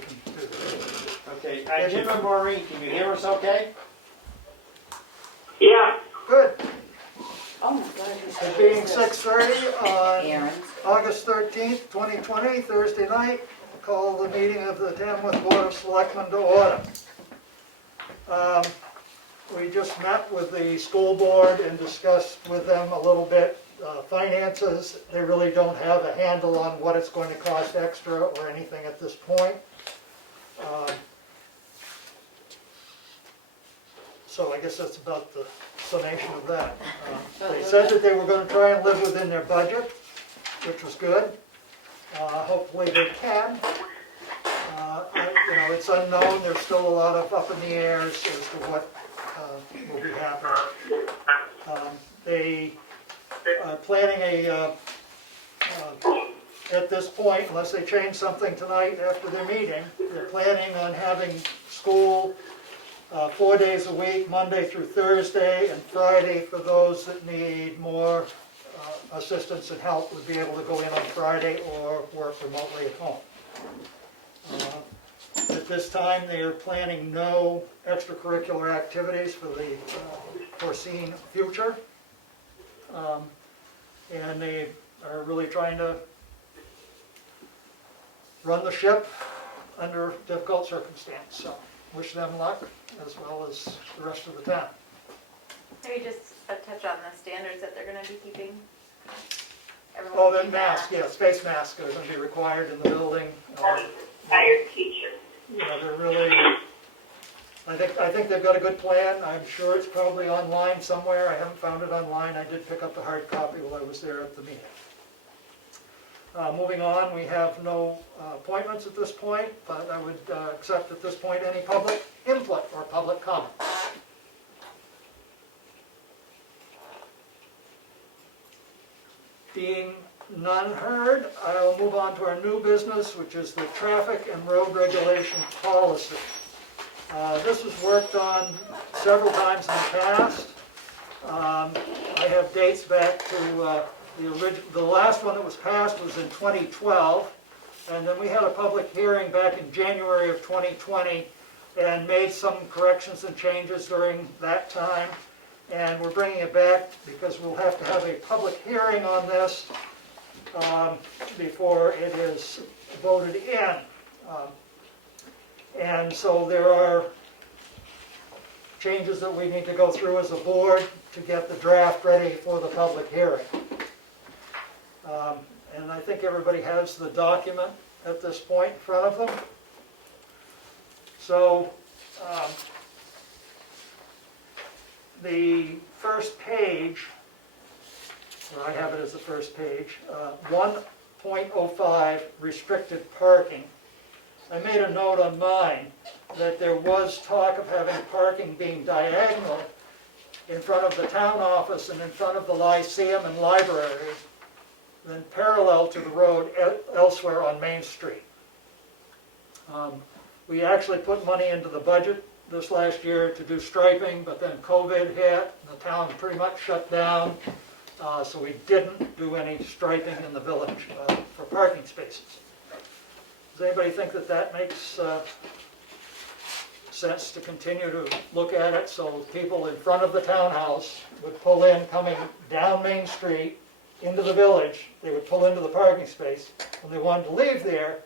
can do that. Okay, Jim and Maureen, can you hear us okay? Yeah, Good. Oh my God. It being 6:30 on Aaron's. August 13th, 2020, Thursday night, call the meeting of the Tamworth Board of Selectmen to order. We just met with the school board and discussed with them a little bit finances. They really don't have a handle on what it's going to cost extra or anything at this point. So I guess that's about the summation of that. They said that they were going to try and live within their budget, which was good. Hopefully they can. You know, it's unknown. There's still a lot of up in the air as to what will be happening. They are planning at this point, unless they change something tonight after their meeting, they're planning on having school 4 days a week, Monday through Thursday, and Friday for those that need more assistance and help would be able to go in on Friday or work remotely at home. At this time, they are planning no extracurricular activities for the foreseen future. And they are really trying to run the ship under difficult circumstance. So wish them luck as well as the rest of the town. Maybe just a touch on the standards that they're gonna be keeping. Everyone Oh, will then keep masks, yes, face masks are going to be required in the building. retired teacher. You know, they're really, I think they've got a good plan. I'm sure it's probably online somewhere. I haven't found it online. I did pick up the hard copy while I was there at the meeting. Moving on, we have no appointments at this point, but I would accept at this point any public input or public comment. Being none heard, I'll move on to our new business, which is the traffic and road regulation policy. This was worked on several times in the past. I have dates back to the last one that was passed was in 2012, and then we had a public hearing back in January of 2020 and made some corrections and changes during that time. And we're bringing it back because we'll have to have a public hearing on this before it is voted in. And so there are changes that we need to go through as a board to get the draft ready for the public hearing. And I think everybody has the document at this point in front of them. So the first page, or I have it as the first page, 1.05 restricted parking. I made a note on mine that there was talk of having parking being diagonal in front of the town office and in front of the Lyceum and library, then parallel to the road elsewhere on Main Street. We actually put money into the budget this last year to do striping, but then COVID hit, and the town pretty much shut down, so we didn't do any striping in the village for parking spaces. Does anybody think that that makes sense to continue to look at it so people in front of the townhouse would pull in coming down Main Street into the village, they would pull into the parking space. When they wanted to leave there,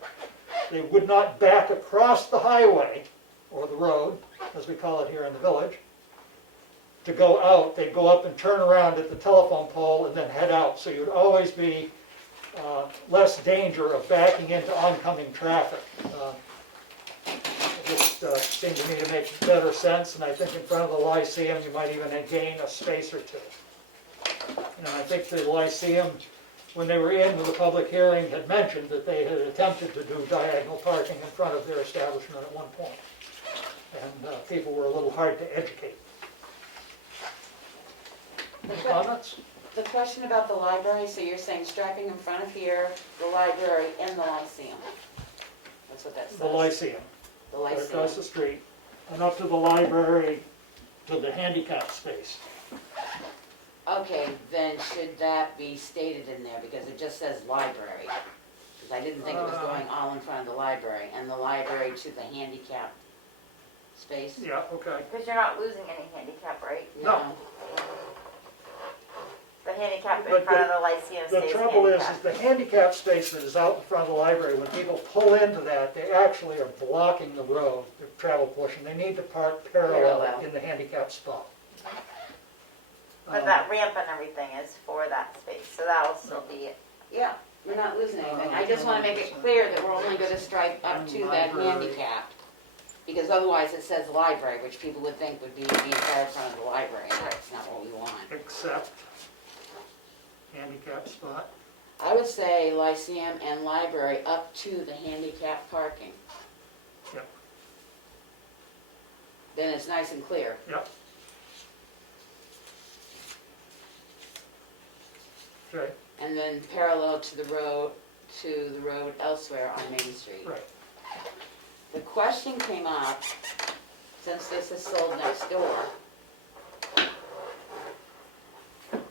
they would not back across the highway, or the road, as we call it here in the village, to go out. They'd go up and turn around at the telephone pole and then head out. So you'd always be less danger of backing into oncoming traffic. It just seemed to me to make better sense, and I think in front of the Lyceum you might even gain a space or two. You know, I think the Lyceum, when they were in with the public hearing, had mentioned that they had attempted to do diagonal parking in front of their establishment at one point. And people were a little hard to educate. Any comments? The question about the library, so you're saying striping in front of here, the library, and the Lyceum? That's what that says. The Lyceum, The right Lyceum. across the street, and up to the library, to the handicap space. Okay, then should that be stated in there, because it just says library? 'cause I didn't think it was going all in front of the library, and the library to the handicap space. Yeah, okay. Because you're not losing any handicap, right? No. The handicap But in front of the Lyceum The stays trouble is handicapped. the handicap space that is out in front of the library, when people pull into that, they actually are blocking the road, the travel portion. They need to park parallel Parallel. in the handicap spot. But that ramp and everything is for that space, so that'll still be it. Yeah, you're not losing anything. I just wanna make it clear that we're only gonna stripe up to that Library. handicapped. Because otherwise it says library, which people would think would be the entire front of the library, and that's not what we want. Except handicap spot. I would say Lyceum and library up to the handicap parking. Yep. Then it's nice and clear. Yep. Okay, And then parallel to the road elsewhere on Main Street. right. The question came up, since this is sold next door,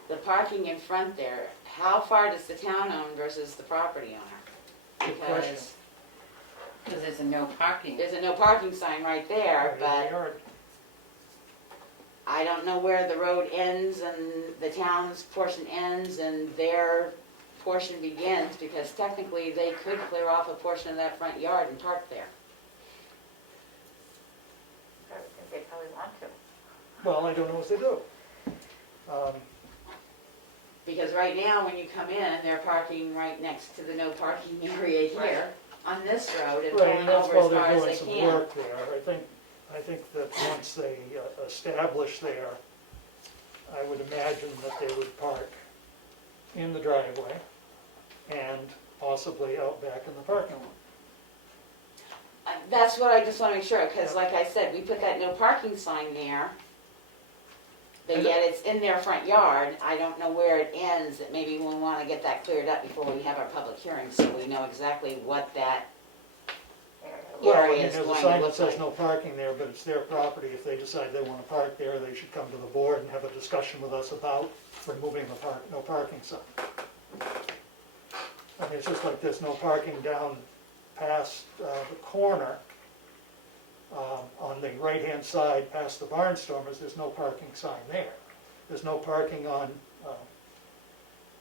the parking in front there, how far does the town own versus the property owner? Good question. Because Because there's a no parking. there's a no parking sign right there, Right in the but yard. I don't know where the road ends and the town's portion ends and their portion begins, because technically they could clear off a portion of that front yard and park there. I would think they probably want to. Well, I don't know if they do. Because right now, when you come in, they're parking right next to the no parking area here on this road and Right, pulling and that's over as while far they're as doing they some can. work there. I think that once they establish there, I would imagine that they would park in the driveway and possibly out back in the parking lot. That's what I just wanna make sure, cause like I said, we put that no parking sign there, but And- yet it's in their front yard. I don't know where it ends, that maybe we wanna get that cleared up before we have our public hearing, so we know exactly what that Well, I area mean, is there's a going to sign that look says like. no parking there, but it's their property. If they decide they want to park there, they should come to the board and have a discussion with us about removing the no parking sign. I mean, it's just like there's no parking down past the corner, on the right-hand side past the Barnstormers, there's no parking sign there. There's no parking on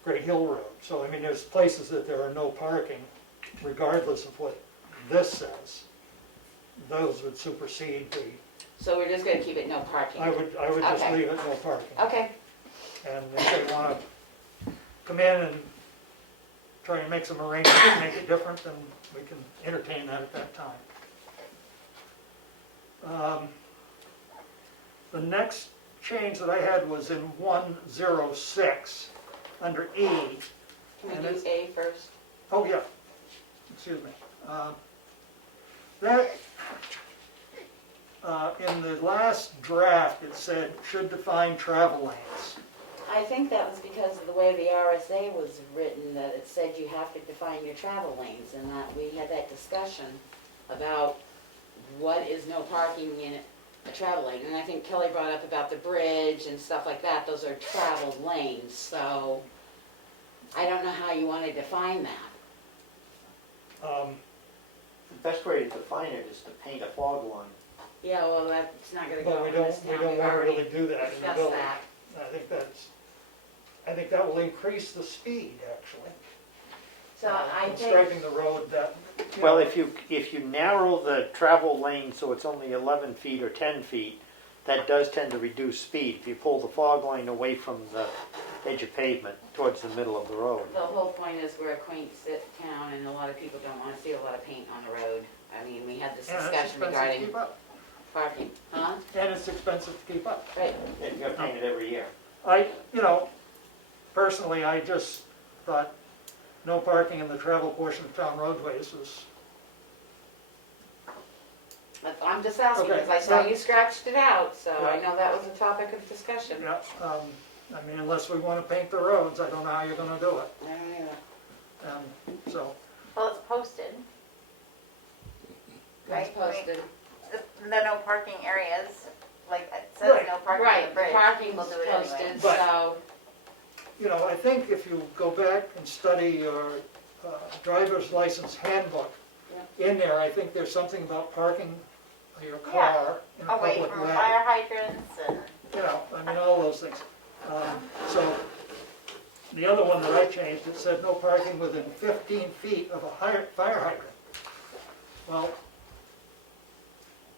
Great Hill Road. So, I mean, there's places that there are no parking, regardless of what this says. Those would supersede the, So we're just gonna keep it no parking. I would just Okay. leave it no parking. Okay, And if they want to come in and try and make some arrangements to make it different, then we can entertain that at that time. The next change that I had was in 106, under E. can we And do it's- A first? Oh, yeah, excuse me. That, in the last draft, it said, should define travel lanes. I think that was because of the way the RSA was written, that it said you have to define your travel lanes, and that we had that discussion about what is no parking in a travel lane. And I think Kelly brought up about the bridge and stuff like that, those are travel lanes, so I don't know how you want to define that. The best way to define it is to paint a fog line. Yeah, well, that's not gonna But go we in don't, this we town, don't we've want to already really do that in the discussed building. that. I think that will increase the speed, actually. So I And think, striping the road that, you Well, know, if you narrow the travel lane so it's only 11 feet or 10 feet, that does tend to reduce speed. If you pull the fog line away from the edge of pavement towards the middle of the road. the whole point is we're a quaint town, and a lot of people don't wanna see a lot of paint on the road. I mean, we had this and it's discussion expensive to regarding keep up. parking, huh? And it's expensive to keep up. Right, And you got to paint it every year. Personally, I just thought no parking in the travel portion of town roadways was, but I'm just asking, Okay, because I saw yeah. you scratched it out, so I Yeah. know that was a topic of discussion. yeah, I mean, unless we want to paint the roads, I don't know how you're going to do it. I don't either. So, Well, it's posted, It's Right, posted. the no parking areas, like it says Right, no parking on Right, the the bridge. parking's People do it anyway. posted, But- so, I think if you go back and study your driver's license handbook. In there, I think there's something about parking your Yeah. car in a Away public from way. fire hydrants and, You know, I mean, all those things. So, the other one that I changed, it said no parking within 15 feet of a fire hydrant. Well,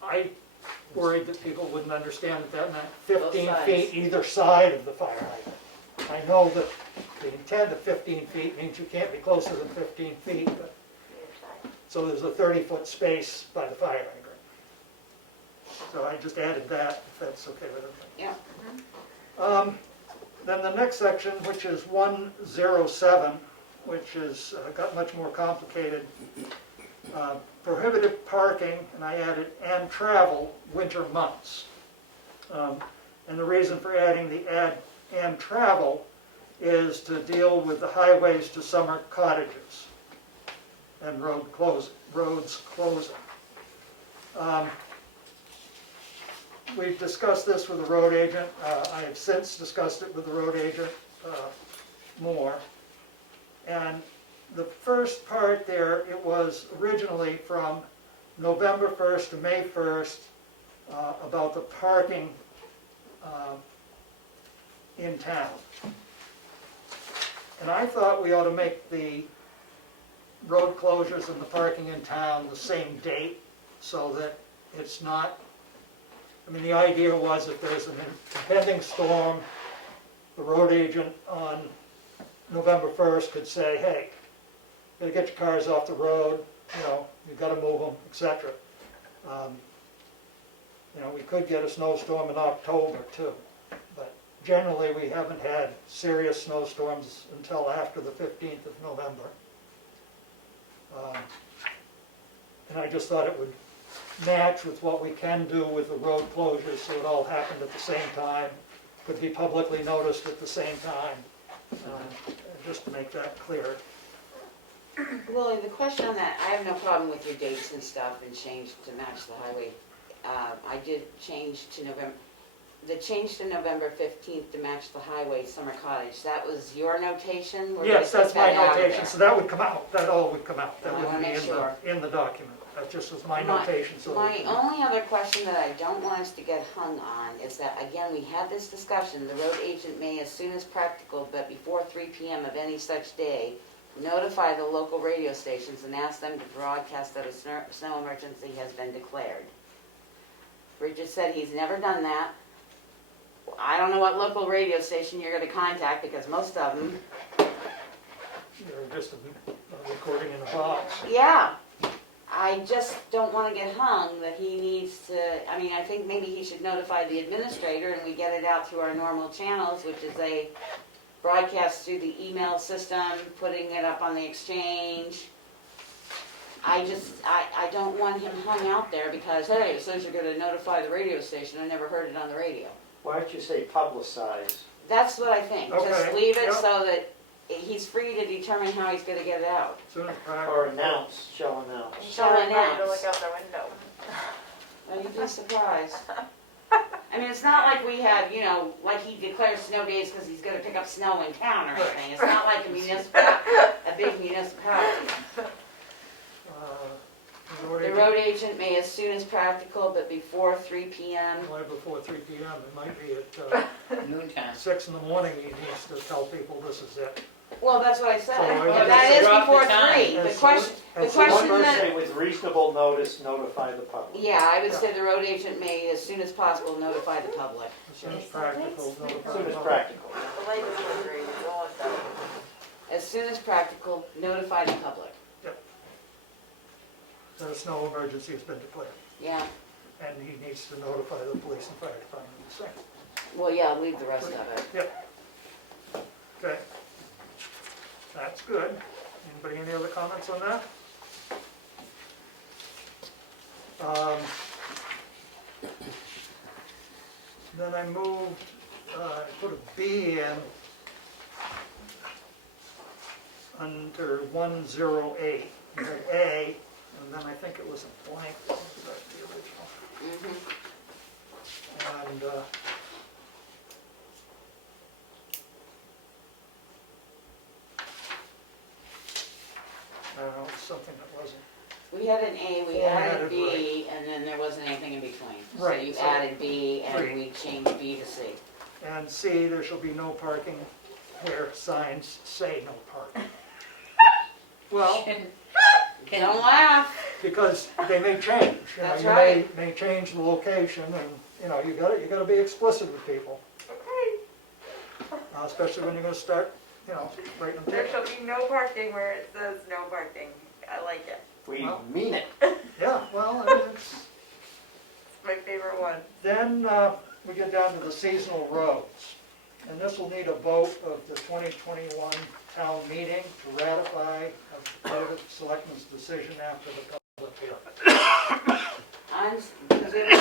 I worried that people wouldn't understand that that meant 15 Both feet sides. either side of the fire hydrant. I know that the intent of 15 feet means you can't be closer than 15 feet, but, so there's a 30-foot space by the fire hydrant. So I just added that, if that's okay with everybody. Yeah. Then the next section, which is 107, which is got much more complicated. Prohibited parking, and I added, and travel, winter months. And the reason for adding the and travel is to deal with the highways to summer cottages and roads closing. We've discussed this with the road agent. I have since discussed it with the road agent more. And the first part there, it was originally from November 1st to May 1st about the parking in town. And I thought we ought to make the road closures and the parking in town the same date so that it's not, I mean, the idea was if there's an impending storm, the road agent on November 1st could say, hey, you gotta get your cars off the road, you know, you've gotta move them, etc. You know, we could get a snowstorm in October too, but generally we haven't had serious snowstorms until after the 15th of November. And I just thought it would match with what we can do with the road closures, so it all happened at the same time, could be publicly noticed at the same time, just to make that clear. Willie, the question on that, I have no problem with your dates and stuff and change to match the highway. I did change to November 15th to match the highway summer cottage. That was your notation? Or Yes, did I that's put my that out notation, there? so that would come out, that all would come out, that I wouldn't wanna be make sure. in the document, that just was my notation, so. My only other question that I don't want us to get hung on is that, again, we had this discussion, the road agent may, as soon as practical, but before 3 p.m. of any such day, notify the local radio stations and ask them to broadcast that a snow emergency has been declared. Bridget said he's never done that. I don't know what local radio station you're going to contact, because most of them, You're just a recording in a box. yeah. I just don't want to get hung that he needs to, I mean, I think maybe he should notify the administrator and we get it out through our normal channels, which is a broadcast through the email system, putting it up on the exchange. I don't want him hung out there because, hey, it says you're going to notify the radio station. I never heard it on the radio. Why don't you say publicize? That's what I think. Just Okay, leave it yep. so that he's free to determine how he's going to get it out. As soon as Or practical. announce, shall announce. Shall Tell him to announce. look out the window. Well, you'd be surprised. I mean, it's not like we have, you know, like he declares snow days because he's going to pick up snow in town or anything. It's not like a big municipality. The road agent may, as soon as practical, but before 3 p.m. Right before 3 p.m., it might be at Noontime. 6 in the morning, he needs to tell people this is it. Well, that's what I said. So I But guess that it's is about before the time. 3. The And so- question and so One person that, say with reasonable notice, notify the public. yeah, I would say the road agent may, as soon as possible, notify the public. As soon as practical, notify As soon the as public. practical. The latest delivery is all it's done. As soon as practical, notify the public. That a snow emergency has been declared, Yeah, and he needs to notify the police and fire department the same. well, yeah, leave the rest of it. Yep. Okay. That's good. Anybody, any other comments on that? Then I moved, put a B in under 108. You had A, and then I think it was a blank. What was that, the original? Mhm. And We had an A, we Or added added, B, and then there wasn't anything in between. So Right, you so- added B, and Right. we changed B to C. And C, there shall be no parking where signs say no parking. Well, Don't laugh. because they may change, you know, That's you right. may change the location and, you know, you gotta be explicit with people. Especially when you're gonna start, you know, writing them There tickets. shall be no parking where it says no parking. I like it. We Well- mean it. Yeah, well, I mean, it's, It's my favorite one. then, we get down to the seasonal roads. And this will need a vote of the 2021 town meeting to ratify the Board of Selectmen's decision after the public hearing. Because we have two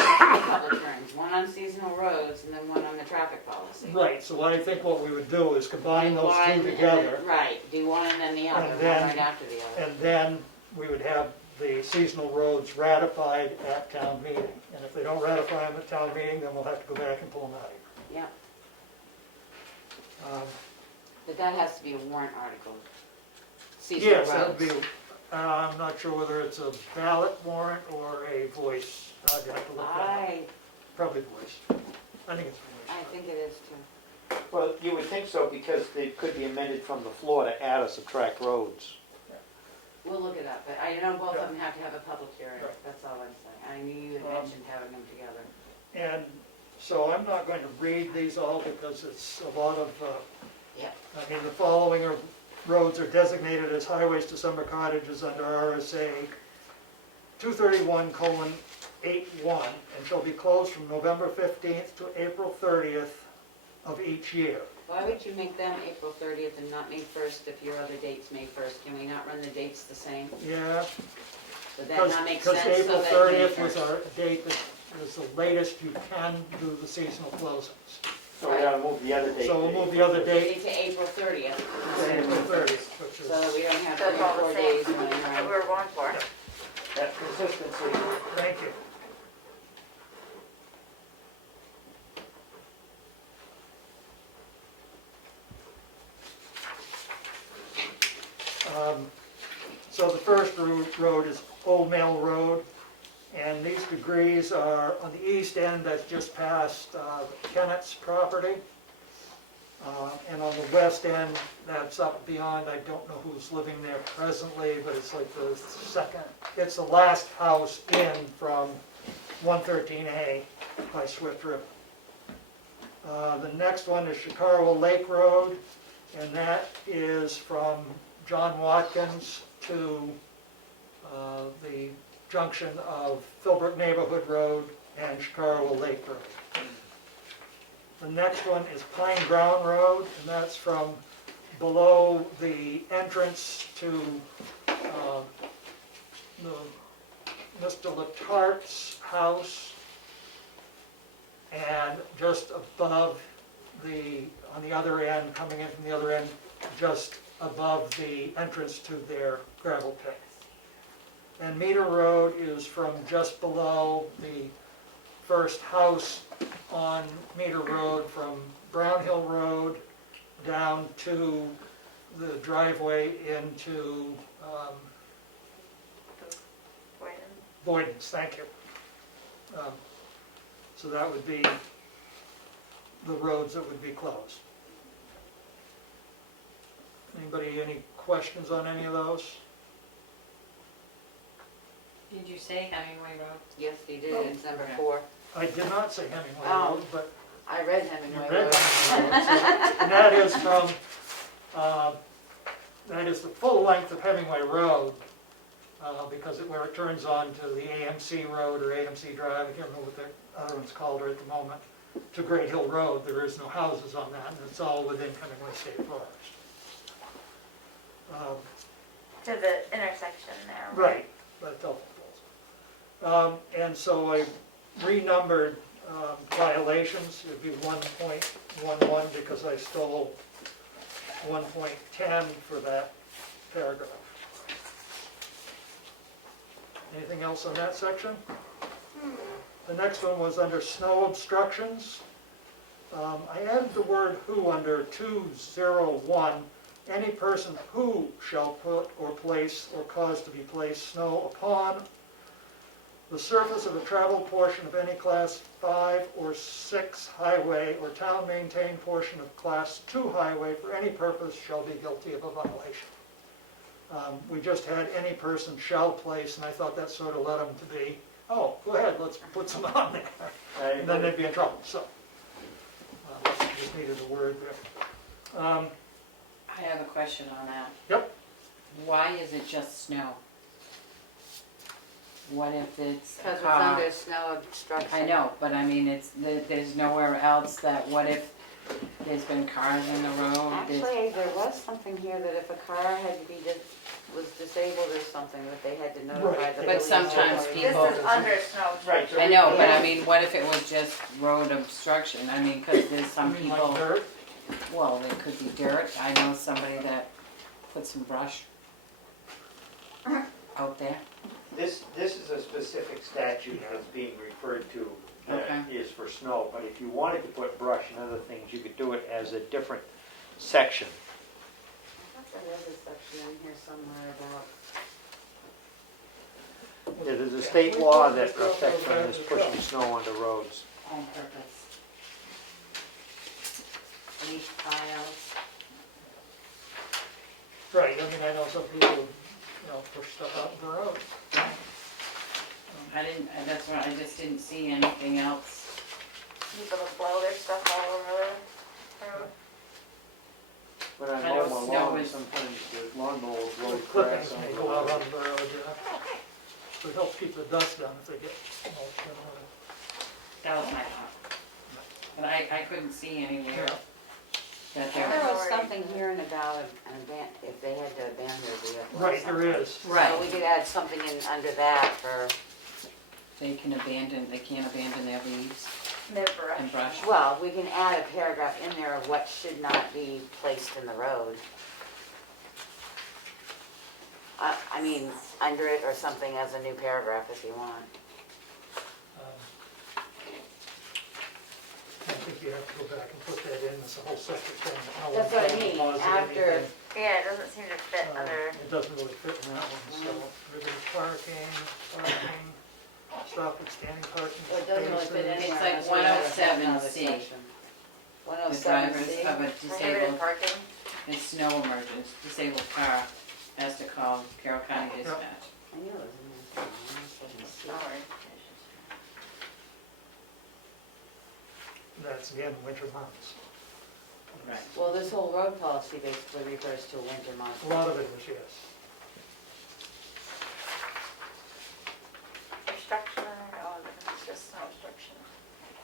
public hearings, one on seasonal roads and then one on the traffic policy. Right, so I think what we would do is combine those One two and then- together, Right, do one and then the other, And one then- right after the other. and then we would have the seasonal roads ratified at town meeting. And if they don't ratify them at town meeting, then we'll have to go back and pull them out of Yeah, here. but that has to be a warrant article. Seasonal Yes, that would be, roads. I'm not sure whether it's a ballot warrant or a voice, I'd have to look that up. Probably voice. I think it's voice. I think it is too. Well, you would think so because it could be amended from the floor to add or subtract roads. We'll look it up, but I know both of them have to have a public hearing, Right. that's all I'm saying. I knew you had mentioned having them together. And so I'm not going to read these all because it's a lot of, Yeah. I mean, the following roads are designated as highways to summer cottages under RSA 231:81 and shall be closed from November 15th to April 30th of each year. Why would you make them April 30th and not May 1st if your other date's May 1st? Can we not run the dates the same? Yeah, Would that not make sense? because so April that 30th May was 1st our date that was the latest you can do the seasonal closings. So we gotta move the other date. So we'll to move the other April. date To April 30th. to April 30th, which So that is, we don't have That's 3 all or the 4 same days running that around. we were going for. That consistency. thank you. So the first road is Old Mill Road, and these degrees are on the east end, that's just past Kennett's property. And on the west end, that's up beyond, I don't know who's living there presently, but it's like the second, it's the last house in from 113A by Swift River. The next one is Chicago Lake Road, and that is from John Watkins to the junction of Philbrook Neighborhood Road and Chicago Lake Road. The next one is Pine Ground Road, and that's from below the entrance to Mr. Latart's house, and just above on the other end, coming in from the other end, just above the entrance to their gravel pit. And Meter Road is from just below the first house on Meter Road, from Brown Hill Road down to the driveway into Boyden's, thank you. So that would be the roads that would be closed. Anybody, any questions on any of those? Did you say Hemingway Road? Yes, you did, it's number 4. I did not say Hemingway Oh. Road, but I read you Hemingway read Road. Hemingway Road. So- And that is from, that is the full length of Hemingway Road, because where it turns on to the AMC Road or AMC Drive, I can't remember what the other one's called right at the moment, to Great Hill Road, there is no houses on that, and it's all within Hemingway State Forest. To the intersection there. Right, that's all. And so I renumbered violations, it'd be 1.11 because I stole 1.10 for that paragraph. Anything else on that section? The next one was under snow obstructions. I added the word who under 201 any person who shall put or place or cause to be placed snow upon the surface of a traveled portion of any class 5 or 6 highway or town-maintained portion of class 2 highway for any purpose shall be guilty of a violation. We just had any person shall place, and I thought that sort of led them to be, oh, go ahead, let's put some on there. And then they'd be in trouble, so. Just needed a word there. I have a question on that. Yep. Why is it just snow? What if it's a Because it's car? under snow obstruction. I know, but I mean, there's nowhere else that, what if there's been cars in the road? Actually, there was something here that if a car had to be, was disabled or something, that they had to notify Right. the But police. sometimes or- people- This is under snow. Right, so I know, but I mean, what if it was just road obstruction? I mean, because there's some I mean, like people, dirt. well, there could be dirt. I know somebody that put some brush out there. This is a specific statute that's being referred to that Okay. is for snow, but if you wanted to put brush and other things, you could do it as a different section. I thought there was a section in here somewhere about. Yeah, there's a state law that affects on this pushing snow onto roads. On purpose. Leaf piles. Right, I mean, I know some people, push stuff out in the road. That's why I just didn't see anything else. People that blow their stuff all over the road. When I I know mow my snow lawn, is- sometimes the lawnmower will blow Little grass clippings on may the go out road. on the road, So it helps keep the dust down if they get mulched in on That was my thought. But I couldn't see anywhere it. that There there was. was something here and about if they had to abandon their vehicle. or Right, there something. is. So we Right, could add something in under that for, they can't abandon their leaves Their brush. and brush. well, we can add a paragraph in there of what should not be placed in the road. I mean, under it or something as a new paragraph if you want. I think you have to go back and put that in as a whole separate thing. That's what I mean, after- Yeah, it doesn't seem to fit under. It doesn't really fit in that one, so, river parking, stop at standing parking Well, it doesn't really fit spaces. anywhere. It's like unless we add another 107C. section. The 107C. drivers of a Prohibited disabled parking. and snow emergence, disabled car has to call Carroll County Dispatch. I knew it was in there. 107C. Sorry. That's again, winter months. Right. Well, this whole road policy basically refers to a winter month. A lot of it is, yes. Obstruction, oh, it's just no obstruction.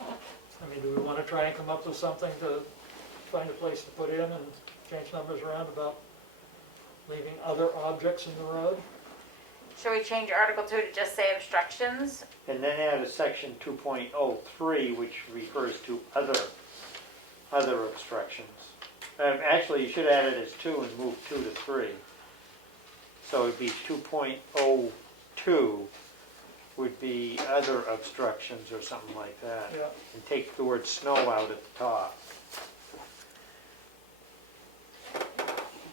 I mean, do we want to try and come up with something to find a place to put in and change numbers around about leaving other objects in the road? Should we change Article 2 to just say obstructions? And then add a section 2.03, which refers to other obstructions. Actually, you should add it as 2 and move 2 to 3. So it'd be 2.02 would be other obstructions or something like that. Yeah. And take the word snow out at the top.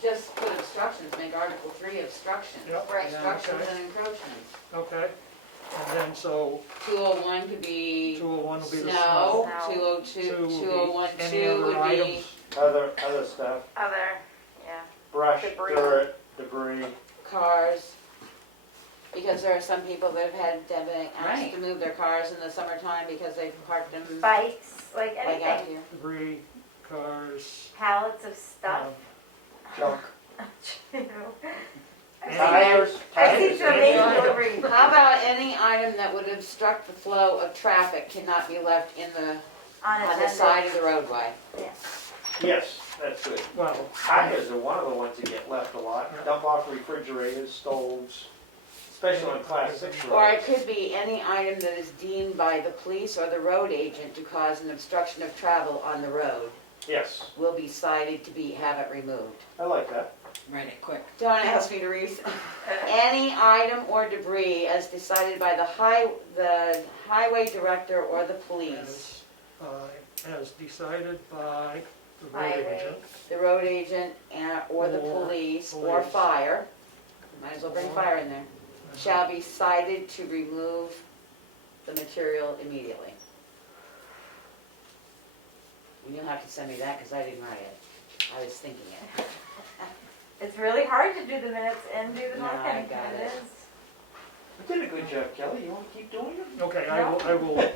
Just put obstructions, make Article 3 obstructions. Yep. Right. Obstructions Okay. and encroachments. Okay, and then so 201 could be 201 will be the snow, snow. 202, Two will be 201, any 2 other would be, items. Other stuff, Other, yeah. brush, Debris. dirt, debris. cars. Because there are some people that have had been asked Right. to move their cars in the summertime because they've parked them Bikes, like like out anything. here. Debris, cars. Pallets of stuff. Junk. You know. Tires. I see Tires, some any amazing item. delivery. How about any item that would obstruct the flow of traffic cannot be left in the, on the side of the roadway? Yes, that's good. Well, Tires are one of the ones that get left a lot. Yeah. Dump off refrigerators, stoves, especially on class 6 roads. Or it could be any item that is deemed by the police or the road agent to cause an obstruction of travel on the road Yes, will be cited to have it removed. I like that. Write it quick. Don't ask me to read. Any item or debris as decided by the highway director or the police. as decided by the road Highway. agent. the road agent and, or the Or police, or police. fire, might as well bring fire in there, shall be cited to remove the material immediately. You'll have to send me that, because I didn't write it. I was thinking it. It's really hard to do the minutes and do the No, I talking. got It it. is. You did a good job, Kelly. You want to keep doing it? Okay, No.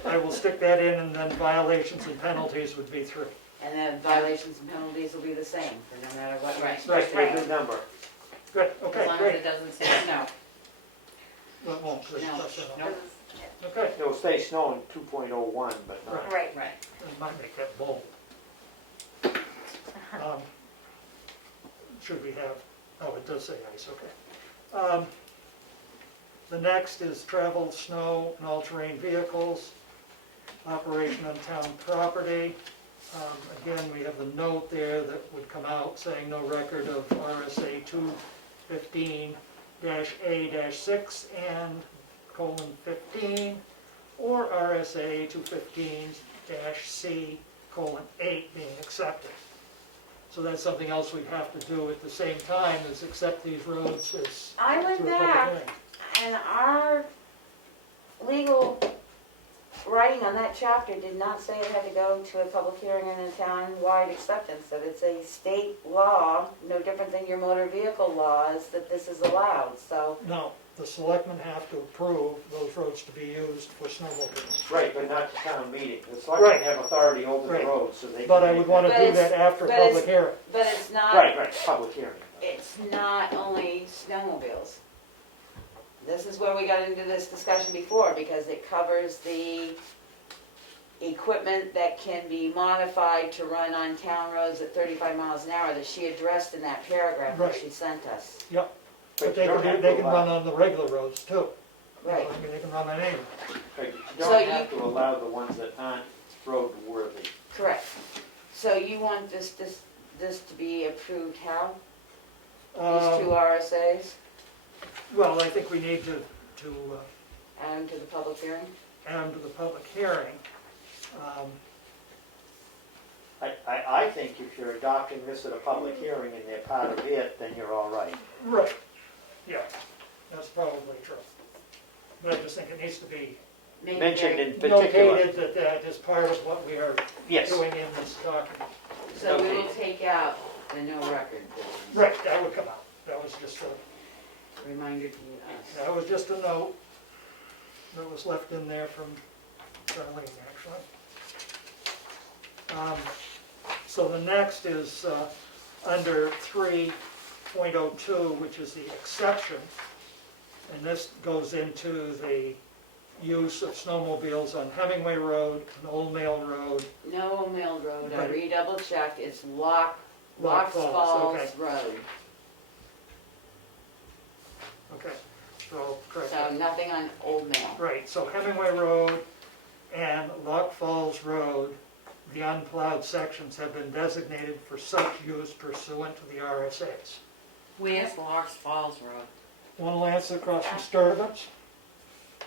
I will stick that in, and then violations and penalties would be 3. And then violations and penalties will be the same, for no matter what. Right. Supposed to be a good number. Good, As okay, long as great. it doesn't say no. Well, it won't, please, No. that's enough. Nope. Okay, It'll stay snowing 2.01, but not. Right. Right. I might make that bold. Should we have, oh, it does say ice, okay. The next is travel, snow, and all-terrain vehicles, operation on town property. Again, we have the note there that would come out saying no record of RSA 215-A-6 and :15, or RSA 215-C:8 being accepted. So that's something else we'd have to do at the same time, is accept these roads as I went through a public back, hearing. and our legal writing on that chapter did not say it had to go to a public hearing and a town-wide acceptance, that it's a state law, no different than your motor vehicle laws, that this is allowed, so. No, the selectmen have to approve those roads to be used for snowmobiles. Right, but not the town meeting. The selectmen Right. have authority over the Right. roads, so they. But can I make would want to But do it's- that after a but it's- public hearing. But it's not. Right, public hearing. It's not only snowmobiles. This is where we got into this discussion before, because it covers the equipment that can be modified to run on town roads at 35 miles an hour that she addressed in that paragraph that Right. she sent us. Yep, but you they don't can, have they to can allow- run on the regular roads too. Right. I mean, they can run on any. Right, you So don't you- have to allow the ones that aren't roadworthy. Correct. So you want this to be approved how? These two RSAs, Well, I think we need to add them to the public hearing? add them to the public hearing. I think if you're adopting this at a public hearing and they're part of it, then you're all right. Right, yeah, that's probably true. But I just think it needs to be Maybe Mentioned very- in particular. notated that that is part of what we are Yes. doing in this document. So we will Okay. take out the no record business. Right, that would come out. That was just a Reminder to us. That was just a note that was left in there from Charlene, actually. So the next is under 3.02, which is the exception. And this goes into the use of snowmobiles on Hemingway Road and Old Mail Road. No Mill Road, I Right. redouble checked, it's Lock Lock Falls, Falls Road. Okay, so correct. So nothing on Old Mill. Right, so Hemingway Road and Lock Falls Road, the unplowed sections have been designated for such use pursuant to the RSAs. Where's Locks Falls Road? Want to answer across from Sturtevant's?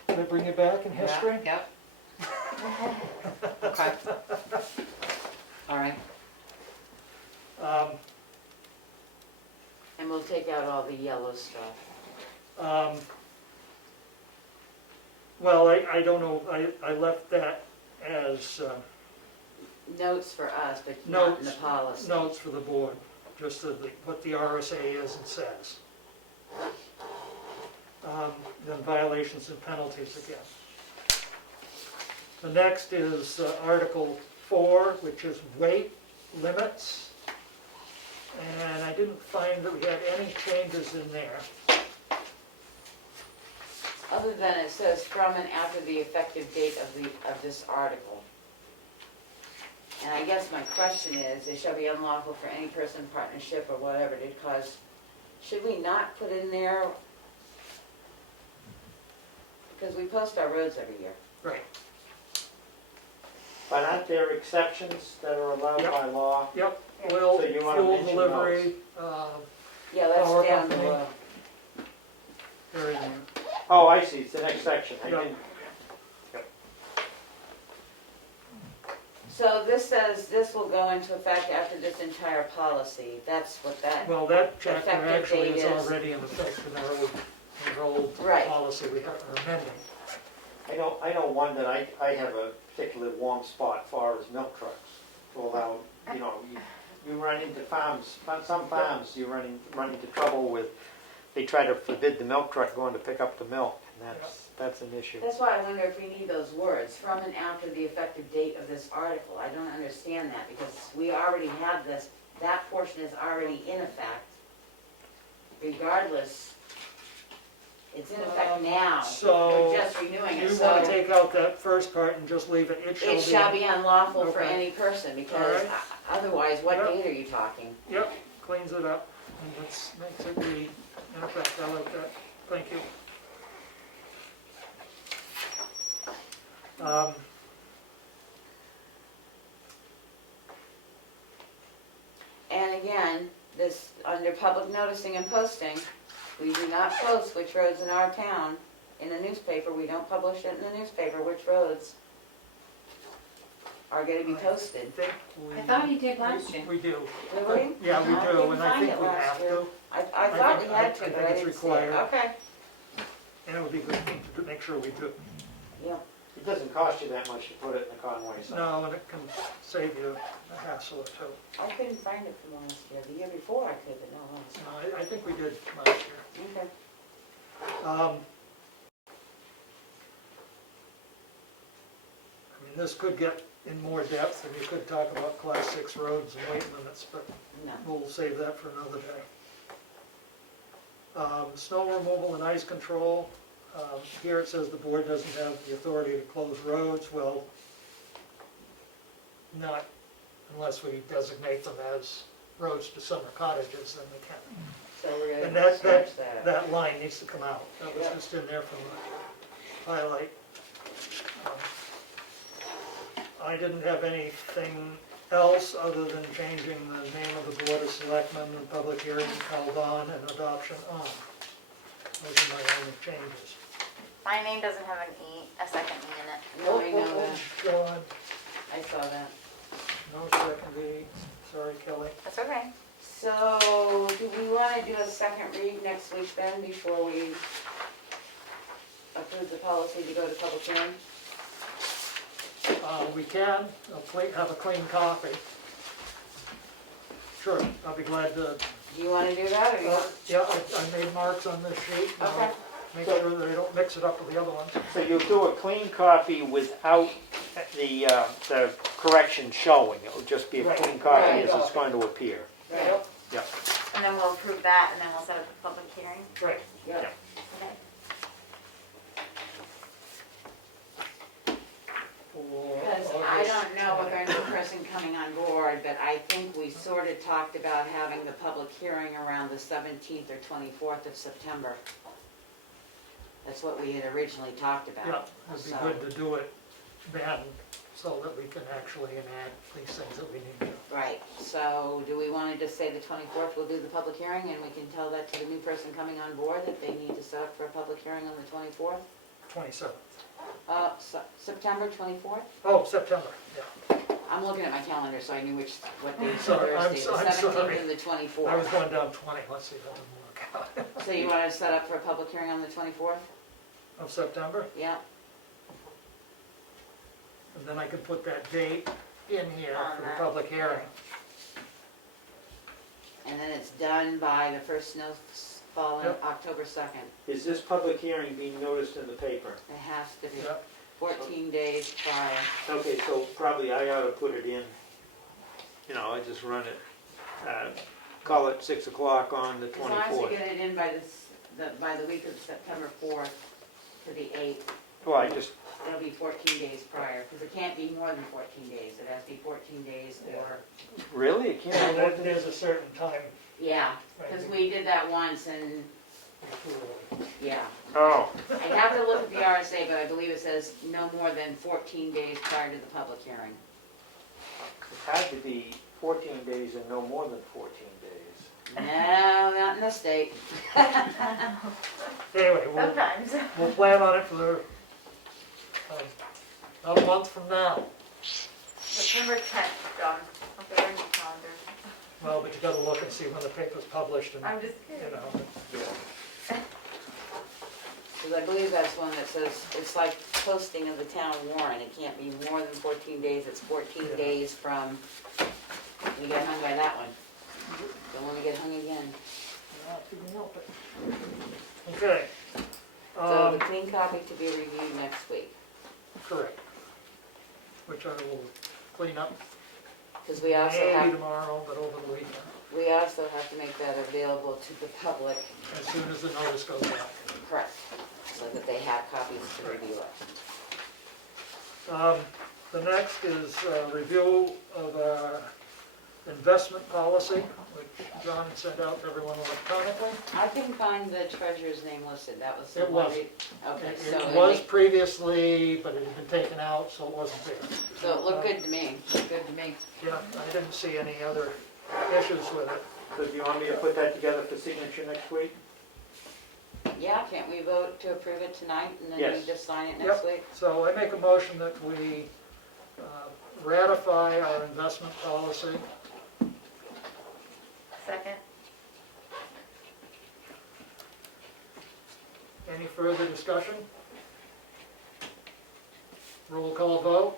Did I bring you back in history? Yep. Okay. All right. And we'll take out all the yellow stuff. Well, I don't know, I left that as Notes for us, but not in the Notes. policy. notes for the board, just so what the RSA is and says. Then violations and penalties again. The next is Article 4, which is weight limits. And I didn't find that we had any changes in there. Other than it says from and after the effective date of this article. And I guess my question is, it shall be unlawful for any person, partnership, or whatever to cause, should we not put in there? Because we post our roads every year. Right. But aren't there exceptions that are allowed Yep. by law? Yep, oil, So you wanna fuel mention delivery, Yeah, that's Power down company. below. they're in there. Oh, I see, it's the next section. I Yeah. didn't, So this says this will go into effect after this entire policy, that's what that, Well, that chapter Effective actually date is is- already in effect in our old Right. policy we are amending. I know one that I have a particularly warm spot for is milk trucks, to allow, you run into farms, some farms, you run into trouble with, they try to forbid the milk truck going to pick up the milk, and that's an issue. that's why I wonder if we need those words, from and after the effective date of this article. I don't understand that, because we already have this, that portion is already in effect. Regardless, it's in effect now, So, we're just renewing you it, want to so take out that first part and just leave it, it shall be unlawful for Okay. any person, because Alright. otherwise, what Yep. date are you talking? Yep, cleans it up, and makes it be in effect, I like that, thank you. And again, this, under public noticing and posting, we do not post which roads in our town in the newspaper, we don't publish it in the newspaper, which roads are gonna be posted. I thought you did last year. We do. Do we? Yeah, we I do, didn't and I find think it we last have year. to, I thought we think- had I to, think but I it's didn't see it. required. Okay, and it would be good to make sure we do. yeah. It doesn't cost you that much to put it in the Conway sign. No, and it can save you a hassle or two. I couldn't find it from last year. The year before I could, but not last No, I think we did last year. year. Okay. I mean, this could get in more depth, and you could talk about class 6 roads and weight limits, but No. we'll save that for another day. Snow removal and ice control, here it says the board doesn't have the authority to close roads. Well, not unless we designate them as roads to summer cottages, then we can. So we're And gonna that, scratch that. that line needs to come out. That was Yeah. just in there from the highlight. I didn't have anything else other than changing the name of the Board of Selectmen, and public hearing held on and adoption on. Those are my only changes. My name doesn't have an E, a second E in it. No, I know that. God, I saw that. no second D, sorry Kelly. That's okay. So, do we wanna do a second read next week then, before we approve the policy to go to public hearing? We can, have a clean copy. Sure, I'll be glad to. Do you wanna do that, or you want? Yeah, I made marks on this sheet. and I'll Okay. Make sure that I don't mix it up with the other ones. So you'll do a clean copy without the correction showing, it'll just be a Right. clean copy Right. as it's going to appear. Right. Yep. And then we'll approve that, and then we'll set up a public hearing. Right. Yeah. Okay. Because I don't know with our new person coming on board, but I think we sort of talked about having the public hearing around the 17th or 24th of September. That's what we had originally talked Yeah, about. it'd be So- good to do it then, so that we can actually enact these things that we need to. Right, so do we want to just say the 24th, we'll do the public hearing, and we can tell that to the new person coming on board, that they need to set up for a public hearing on the 24th? 27th. September 24th? Oh, September, yeah. I'm looking at my calendar, so I knew what day was Sorry, I'm Thursday, the sorry. 17th and the I was 24th. going down 20, let's see if that doesn't work out. So you want to set up for a public hearing on the 24th? Of September, Yeah, and then I can put that date in here On for the that. public hearing. and then it's done by the first snowfall on Yep. October 2nd. Is this public hearing being noticed in the paper? It has to be Yep. 14 days prior. Okay, so probably I ought to put it in, I just run it, call it 6 o'clock on the As long as we 24th. get it in by by the week of September 4th to the 8th, Well, I just, it'll be 14 days prior, because it can't be more than 14 days. It has to be 14 days or, really, it can't And be more then than there's a certain time. yeah, because we did that once and, yeah. Oh, I have to look at the RSA, but I believe it says no more than 14 days prior to the public hearing. it had to be 14 days and no more than 14 days. No, not in this state. Anyway, Sometimes. we'll plan on it for about a month from now. September 10th, John. Okay, we're in your calendar. Well, but you gotta look and see when the paper's published and, I'm just you kidding. know. Because I believe that's one that says, it's like posting of the town warrant, it can't be more than 14 days, it's 14 Yeah. days from, you get hung by that one. Don't want to get hung again. Not if you can help it. Okay. So the clean copy to be reviewed next week, Correct. Which I will clean up because we also maybe have, tomorrow, but over the weekend, we also have to make that available to the public, as soon as the notice goes out. correct, so that they have copies to review it. The next is a review of our investment policy, which John sent out to everyone electronically. I couldn't find the treasurer's name listed, that was the It one. wasn't. Okay, It so it was previously, but it had been taken out, so it wasn't there. so it looked good to me. Good to me. Yeah, I didn't see any other issues with it. So do you want me to put that together for signature next week? Yeah, can't we vote to approve it tonight and then Yes. you just sign it next Yep. week? So I make a motion that we ratify our investment policy. Second. Any further discussion? Roll call vote.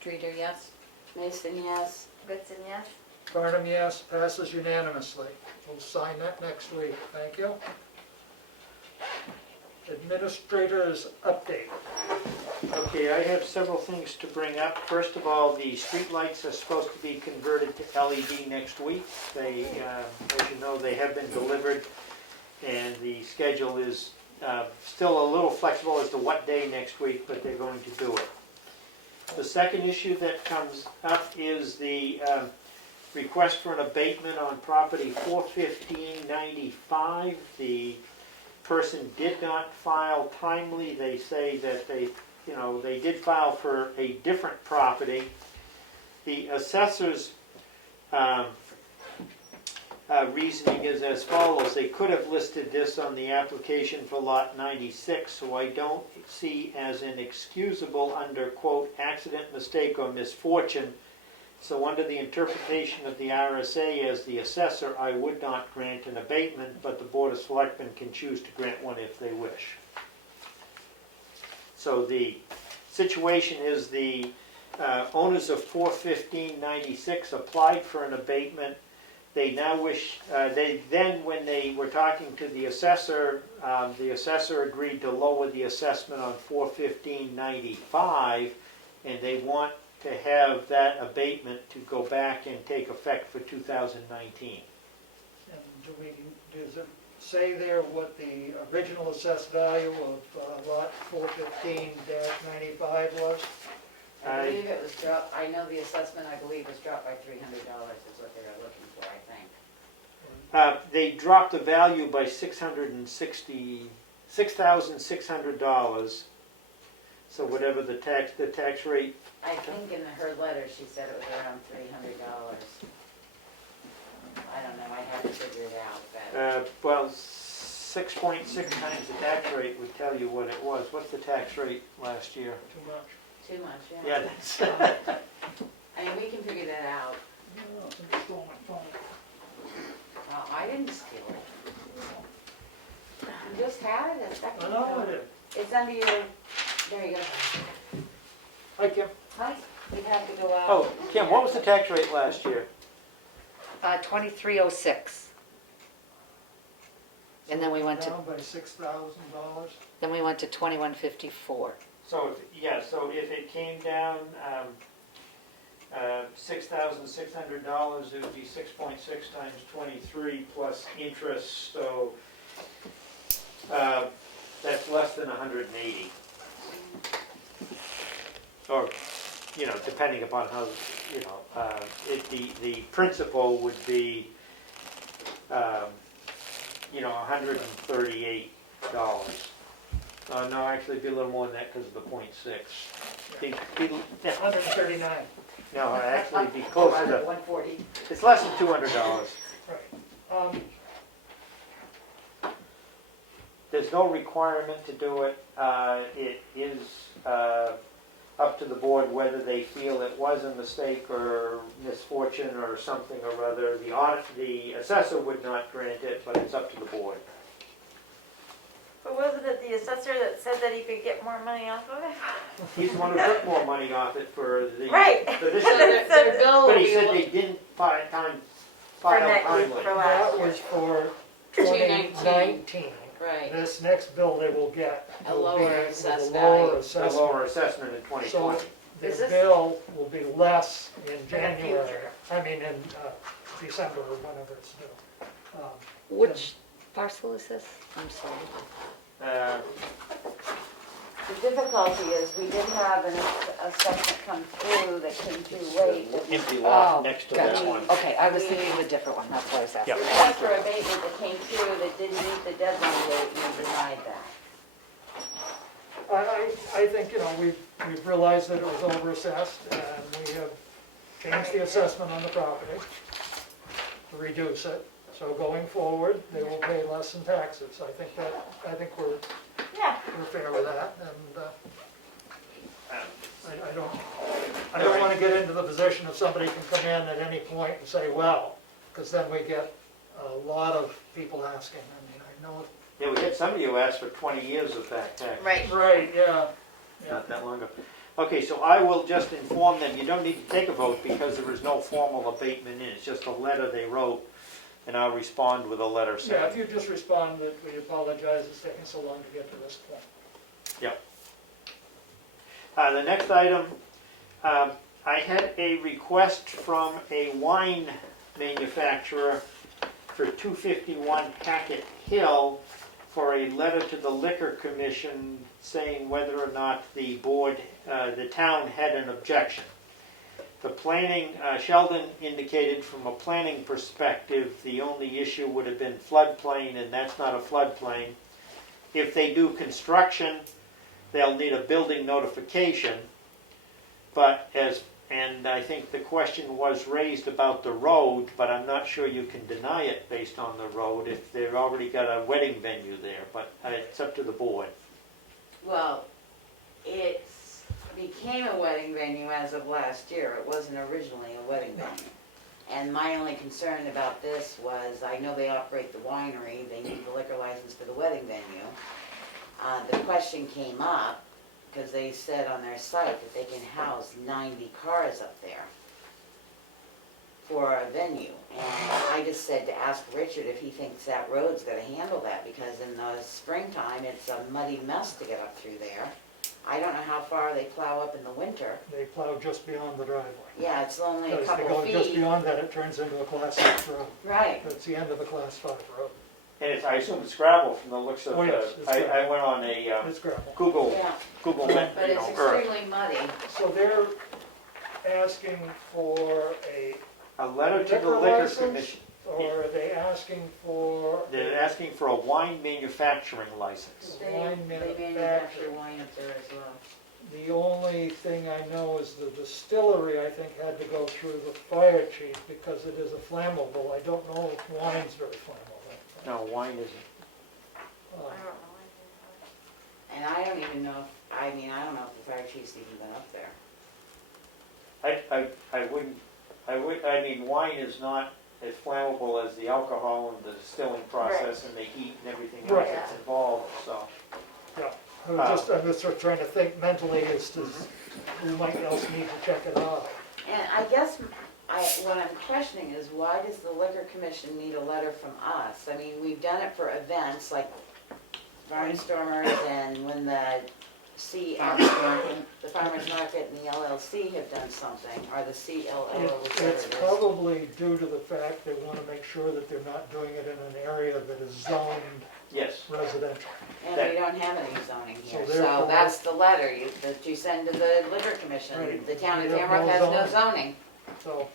Streeter, yes? Mason, yes? Goodson, yes? Barnum, yes, passes unanimously. We'll sign that next week, thank you. Administrator's update. Okay, I have several things to bring up. First of all, the streetlights are supposed to be converted to LED next week. They, as you know, they have been delivered, and the schedule is still a little flexible as to what day next week, but they're going to do it. The second issue that comes up is the request for an abatement on property 41595. The person did not file timely. They say that they did file for a different property. The assessor's reasoning is as follows. They could have listed this on the application for lot 96, so I don't see as inexcusable under, quote, accident, mistake, or misfortune. So under the interpretation of the RSA as the assessor, I would not grant an abatement, but the Board of Selectmen can choose to grant one if they wish. So the situation is the owners of 41596 applied for an abatement. They now wish, when they were talking to the assessor agreed to lower the assessment on 41595, and they want to have that abatement to go back and take effect for 2019. And does it say there what the original assessed value of lot 415-95 was? I believe it was dropped, I know the assessment, I believe, was dropped by $300 is what they were looking for, I think. They dropped the value by $6,600. So whatever the tax rate. I think in her letter, she said it was around $300. I don't know, I'd have to figure it out, but. Well, 6.6 times the tax rate would tell you what it was. What's the tax rate last year? Too much. Too much, yeah. Yeah, that's, I mean, we can figure that out. No, I'm just going my phone. Well, I didn't steal it. You just had it a second I ago. know it is. It's under your, there you go. Hi, Kim. Hi, you have to go out. oh, Kim, what was the tax rate last year? 2306. And then we went to Down by $6,000. then we went to 2154. So, so if it came down $6,600, it would be 6.6 times 23 plus interest, so that's less than 180. Or, depending upon how, the principal would be, $138. No, actually it'd be a little more than that because of the 0.6. Be, 139. no, actually it'd be closer to, 140. it's less than $200. Right. There's no requirement to do it. It is up to the board whether they feel it was a mistake or misfortune or something or other. The assessor would not grant it, but it's up to the board. But wasn't it the assessor that said that he could get more money off of it? He's the one who took more money off it for Right. this So year. their bill will But he be said they didn't file next- timely. for last That was year. for 2019. 2019. right, This next bill they will get A will be lower with assessed a lower value. The assessment. lower assessment in 2020. So Is the this- bill will be less in the January, future. I mean in December or whenever it's due. Which parcel is this? I'm sorry. the difficulty is we did have an assessment come through that came too late. that we- Empty Oh, lot next to that gotcha. one. Okay, I was thinking of a different one, that's why I was asking. We asked for abatement that came through that didn't meet the deadline date, and we denied that. I think, we've realized that it was overassessed and we have changed the assessment on the property to reduce it. So going forward, they will pay less in taxes. I think we're Yeah. fair with that, and I don't want to get into the position of somebody can come in at any point and say, well, because then we get a lot of people asking. I mean, I know, Yeah, we had somebody who asked for 20 years of back tax. Right. right, yeah. Not that long ago. Okay, so I will just inform them, you don't need to take a vote because there is no formal abatement in it. It's just a letter they wrote, and I'll respond with a letter Yeah, if saying. you just respond that we apologize, it's taking so long to get to this point. The next item, I had a request from a wine manufacturer for 251 Hackett Hill for a letter to the Liquor Commission saying whether or not the board, the town had an objection. The planning, Sheldon indicated from a planning perspective, the only issue would have been floodplain, and that's not a floodplain. If they do construction, they'll need a building notification, and I think the question was raised about the road, but I'm not sure you can deny it based on the road if they've already got a wedding venue there, but it's up to the board. Well, it became a wedding venue as of last year. It wasn't originally a wedding venue. And my only concern about this was, I know they operate the winery, they need the liquor license for the wedding venue. The question came up, because they said on their site that they can house 90 cars up there for a venue. And I just said to ask Richard if he thinks that road's gonna handle that, because in the springtime, it's a muddy mess to get up through there. I don't know how far they plow up in the winter. They plow just beyond the driveway. Yeah, it's only a Because they couple go just feet. beyond that, it turns into a class 6 road. Right. It's the end of a class 5 road. And I assume it's gravel from the looks of Oh, yes, the, it's I gravel. went on a It's gravel. Google Yeah, but you it's know, Earth. extremely muddy. So they're asking for A letter to the liquor Liquor license, Commission. or are they asking for? They're asking for a wine manufacturing license. They Wine manufacture manufacturer. wine up there as well. The only thing I know is the distillery, I think, had to go through the fire chief because it is a flammable. I don't know if wine's very flammable. No, wine isn't. Uh, I don't know. And I don't even know if, I don't know if the fire chief's even been up there. I mean, wine is not as flammable as the alcohol and the distilling process and the heat and everything else Right. that's involved, so. Yeah, I'm just sort of trying to think mentally as to who might else need to check it out. And I guess what I'm questioning is, why does the liquor commission need a letter from us? I mean, we've done it for events like Barnstormers and when the Farmers Market and the LLC have done something, or the CLO, whichever It's it is. probably due to the fact they want to make sure that they're not doing it in an area that is zoned Yes. residential. And we don't have any zoning here, So so therefore- that's the letter that you send to the liquor commission. Right. The town of We have Tamworth no has no zoning. zoning. So,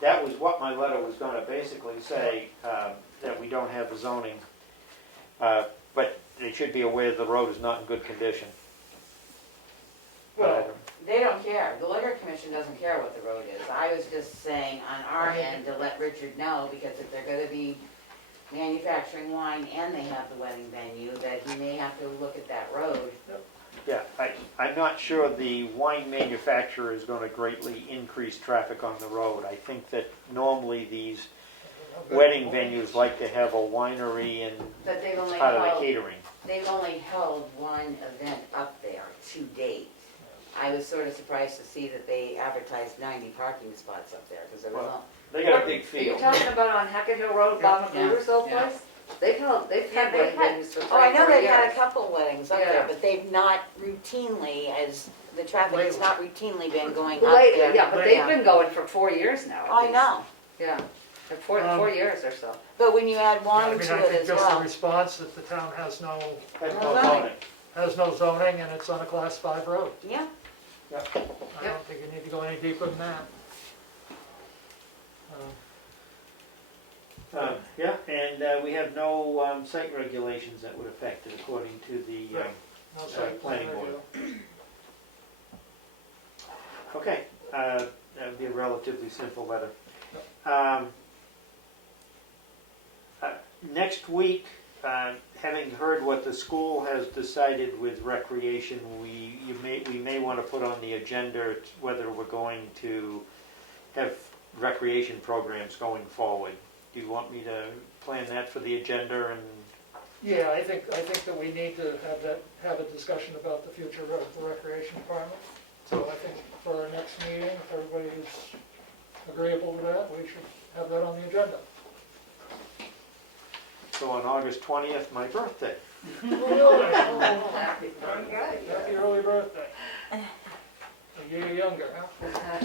That was what my letter was gonna basically say, that we don't have the zoning. But they should be aware the road is not in good condition. well, They don't care. The liquor commission doesn't care what the road is. I was just saying on our end to let Richard know, because if they're gonna be manufacturing wine and they have the wedding venue, that he may have to look at that road. Yeah, I'm not sure the wine manufacturer is gonna greatly increase traffic on the road. I think that normally these wedding venues like to have a winery and But they've it's only part of the held, catering. they've only held one event up there to date. I was sort of surprised to see that they advertised 90 parking spots up there, because there was, Well, They got a big Are you field. talking about on Hackett Hill Road, Bob Yeah. McGruder's old Yeah. place? They've had they've wedding had- venues for 30, oh, I know 40 they've had a years. couple weddings up there, Yeah. but they've not routinely, as the traffic has not routinely been going up Lately, there. yeah, but they've been going for 4 years now. at I least. know, Yeah, for four Um, 4 years or so. but when you add Yeah, I wine mean, to I it think as just the well. response that the town has no zoning and it's on a class 5 road. Yeah, I don't think you need to go any deeper than that. Yeah, and we have no site regulations that would affect it according to the, Right. No site plan planning board. review. okay, that would be a relatively simple letter. Um, Next week, having heard what the school has decided with recreation, we may want to put on the agenda whether we're going to have recreation programs going forward. Do you want me to plan that for the agenda and? Yeah, I think that we need to have a discussion about the future of the recreation department. So I think for our next meeting, if everybody is agreeable with that, we should have that on the agenda. So on August 20th, my birthday. Happy Happy early birthday. A year younger, huh?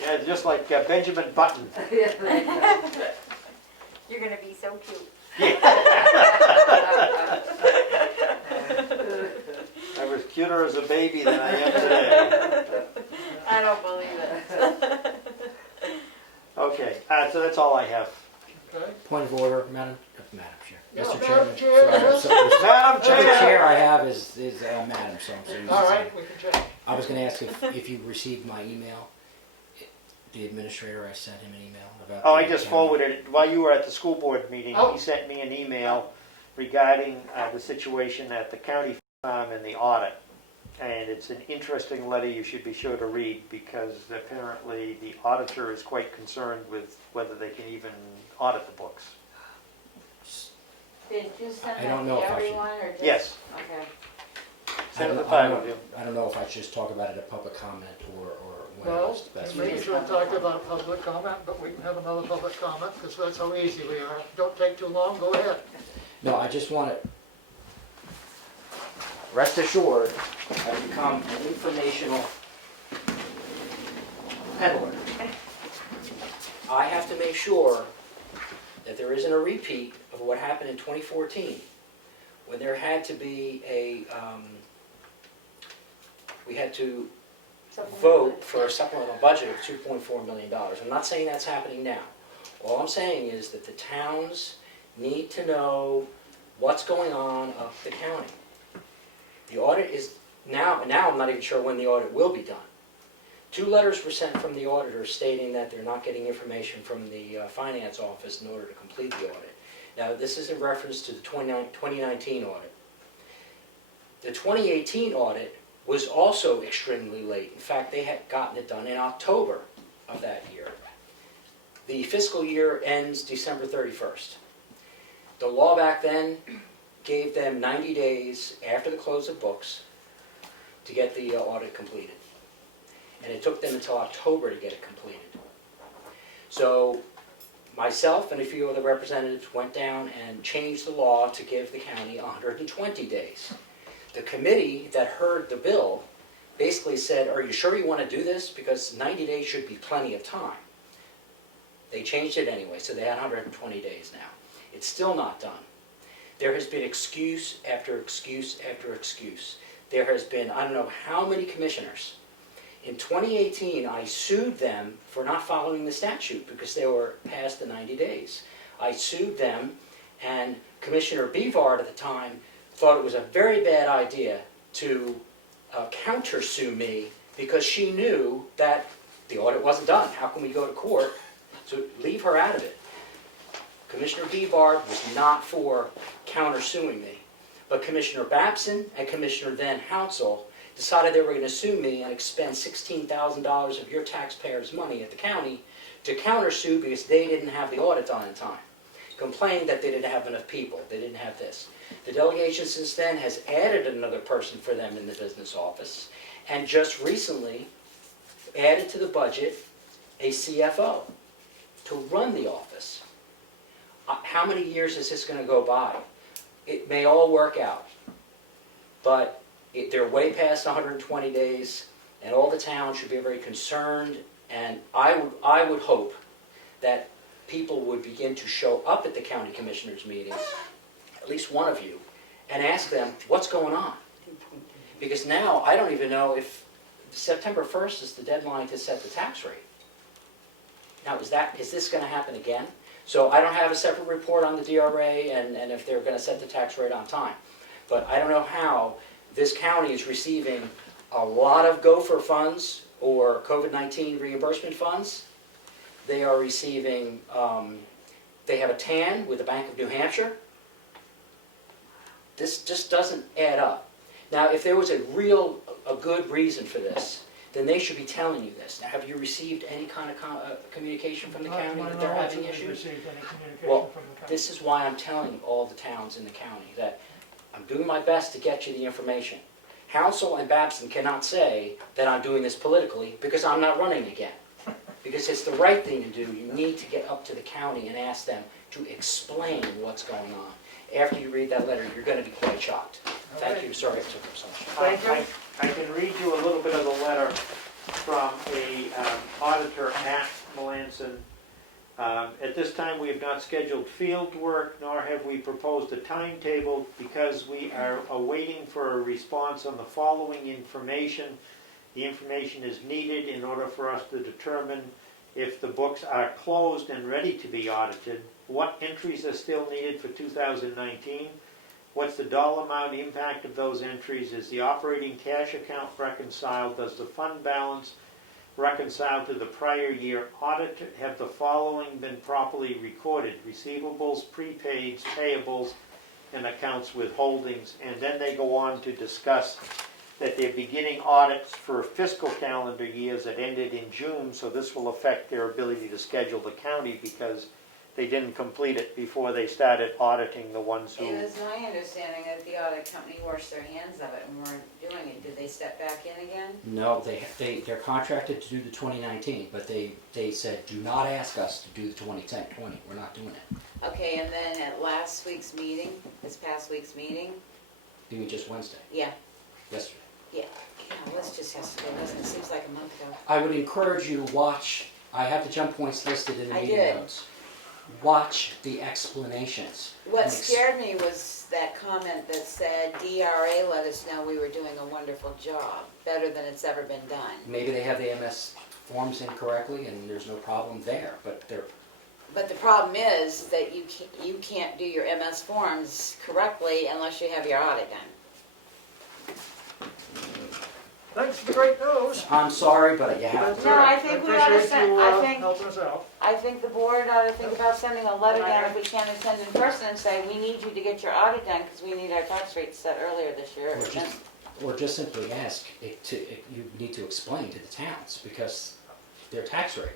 Yeah, just like Benjamin Button. You're gonna be so cute. I was cuter as a baby than I am today. I don't believe it. Okay, so that's all I have. Okay. Point of order, Madam Chair. Yeah, Mr. Madam Chairman. Chair. Sorry, Madam The Chair! chair I have is Madam, so I'm so used to All saying. right, we can check. I was gonna ask if you received my email. The administrator, I sent him an email about. Oh, I the just county. forwarded it, while you were at the school board meeting, Oh. he sent me an email regarding the situation at the county farm and the audit. And it's an interesting letter you should be sure to read, because apparently the auditor is quite concerned with whether they can even audit the books. did you send I that don't know to if I should- everyone, or just? Yes. Okay. Send it to I five don't- of you. I don't know if I should just talk about it at public comment or when Well, else the best. maybe you should have talked about public comment, but we can have another public comment, because that's how easy we are. Don't take too long, go ahead. No, I just want to, rest assured, I've become an informational peddler. I have to make sure that there isn't a repeat of what happened in 2014, when there had to be we had to vote for a supplemental budget of $2.4 million. I'm not saying that's happening now. All I'm saying is that the towns need to know what's going on up the county. The audit is, now I'm not even sure when the audit will be done. 2 letters were sent from the auditor stating that they're not getting information from the finance office in order to complete the audit. Now, this is in reference to the 2019 audit. The 2018 audit was also extremely late. In fact, they had gotten it done in October of that year. The fiscal year ends December 31st. The law back then gave them 90 days after the close of books to get the audit completed. And it took them until October to get it completed. So myself and a few other representatives went down and changed the law to give the county 120 days. The committee that heard the bill basically said, are you sure you want to do this? Because 90 days should be plenty of time. They changed it anyway, so they had 120 days now. It's still not done. There has been excuse after excuse after excuse. There has been, I don't know how many commissioners. In 2018, I sued them for not following the statute because they were past the 90 days. I sued them, and Commissioner Bevard at the time thought it was a very bad idea to counter-sue me because she knew that the audit wasn't done. How can we go to court? So leave her out of it. Commissioner Bevard was not for counter-suing me. But Commissioner Babson and Commissioner Van Hounsel decided they were going to sue me and expend $16,000 of your taxpayers' money at the county to countersue because they didn't have the audit done in time. Complained that they didn't have enough people, they didn't have this. The delegation since then has added another person for them in the business office, and just recently added to the budget a CFO to run the office. How many years is this going to go by? It may all work out, but they're way past 120 days, and all the towns should be very concerned, and I would hope that people would begin to show up at the county commissioners' meetings, at least one of you, and ask them, what's going on? Because now, I don't even know if September 1st is the deadline to set the tax rate. Now, is this going to happen again? So I don't have a separate report on the DRA and if they're going to set the tax rate on time. But I don't know how this county is receiving a lot of gopher funds or COVID-19 reimbursement funds. They are receiving, they have a TAN with the Bank of New Hampshire. This just doesn't add up. Now, if there was a good reason for this, then they should be telling you this. Now, have you received any kind of communication from the Not to county my that they're knowledge, having we've issues? received any communication Well, from the county. this is why I'm telling all the towns in the county that I'm doing my best to get you the information. Hounsel and Babson cannot say that I'm doing this politically because I'm not running again. Because it's the right thing to do. You need to get up to the county and ask them to explain what's going on. After you read that letter, you're going to be quite shocked. Thank you. Sorry I took up so much. Thank you. I can read you a little bit of the letter from a auditor at Melanson. At this time, we have not scheduled field work, nor have we proposed a timetable because we are awaiting for a response on the following information. The information is needed in order for us to determine if the books are closed and ready to be audited, what entries are still needed for 2019, what's the dollar amount impact of those entries, is the operating cash account reconciled, does the fund balance reconcile to the prior year audit, have the following been properly recorded, receivables, prepaids, payables, and accounts with holdings, and then they go on to discuss that they're beginning audits for fiscal calendar years that ended in June, so this will affect their ability to schedule the county because they didn't complete it before they started auditing the ones who... It is my understanding that the audit company washed their hands of it and weren't doing it. Did they step back in again? No, they're contracted to do the 2019, but they said, do not ask us to do the 2010, 20. We're not doing it. Okay, and then at last week's meeting, this past week's meeting, You mean just Wednesday, yeah, yesterday. yeah, it was just yesterday, wasn't it? Seems like a month ago. I would encourage you to watch, I have the jump points listed in the I meeting did. notes. Watch the explanations. What And scared me was that comment that said DRA let us know we were doing a wonderful job, better than it's ever been done. Maybe they have the MS forms incorrectly and there's no problem there, but they're, But the problem is that you can't do your MS forms correctly unless you have your audit done. Thanks for the great news. I'm sorry, but you have That's to. No, all right. I think we appreciate ought to send- you, I think- helping us out. I think the board ought to think about sending a letter down if we can't attend in person and say, we need you to get your audit done because we need our tax rate set earlier this year. Or just simply ask, you need to explain to the towns because their tax rate.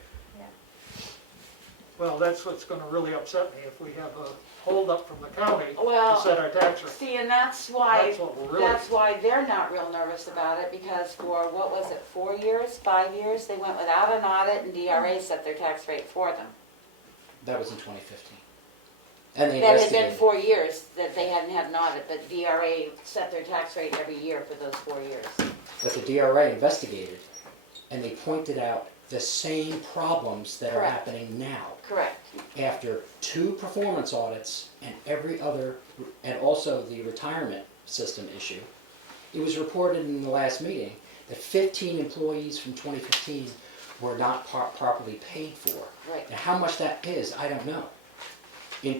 Well, that's what's gonna really upset me, if we have a holdup from the county Well, to set our tax rate. See, and that's why, That's what we're really, that's why they're not real nervous about it, because for, what was it, 4 years, 5 years, they went without an audit and DRA set their tax rate for them. That was in 2015. And they That had investigated. been 4 years that they hadn't had an audit, but DRA set their tax rate every year for those 4 years. But the DRA investigated and they pointed out the same problems that are Correct. happening now. Correct. After 2 performance audits and every other, and also the retirement system issue, it was reported in the last meeting that 15 employees from 2015 were not properly paid for. Right. Now, how much that is, I don't know. I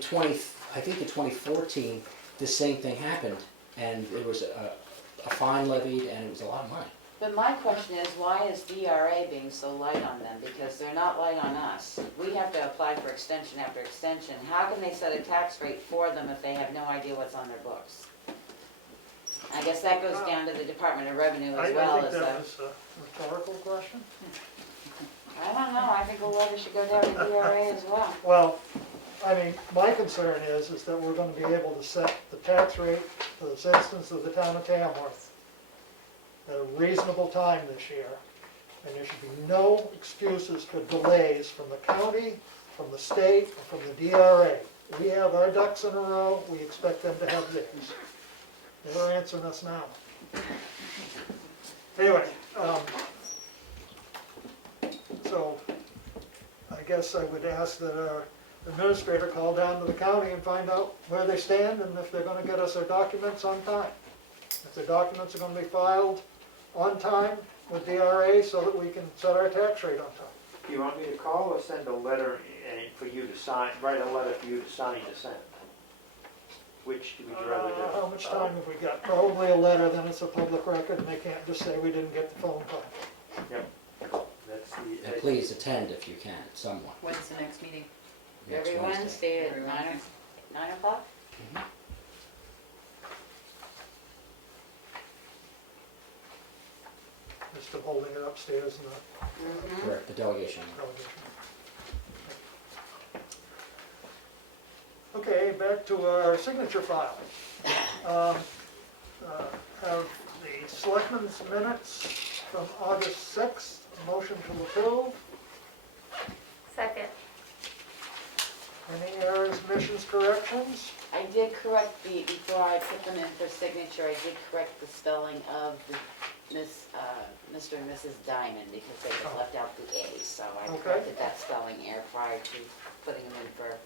think in 2014, the same thing happened, and there was a fine levied, and it was a lot of money. But my question is, why is DRA being so light on them? Because they're not light on us. We have to apply for extension after extension. How can they set a tax rate for them if they have no idea what's on their books? I guess that goes down to the Department of Revenue as well I think as that the, was a rhetorical question. I don't know, I think a letter should go down to DRA as well. Well, I mean, my concern is that we're gonna be able to set the tax rate for the citizens of the town of Tamworth at a reasonable time this year, and there should be no excuses for delays from the county, from the state, and from the DRA. We have our ducks in a row, we expect them to have theirs. They're answering us now. Anyway, so I guess I would ask that our administrator call down to the county and find out where they stand and if they're gonna get us our documents on time. If the documents are gonna be filed on time with DRA so that we can set our tax rate on time. Do you want me to call or send a letter for you to sign, write a letter for you to sign to send? Which would you rather do? How much time have we got? Probably a letter, then it's a public record and they can't just say we didn't get the phone call. That's the. And please attend if you can, someone. When's the next meeting? next Every Wednesday at Every 9 o'clock? Just holding it upstairs in the Mhm. Correct, the delegation. delegation. Okay, back to our signature file. Have the selectmen's minutes from August 6th, motion to approve. Second. Any errors, omissions, corrections? I did correct before I put them in for signature, I did correct the spelling of the Mr. and Mrs. Diamond because they had left out the A, so I Okay. corrected that spelling error prior to putting them in for,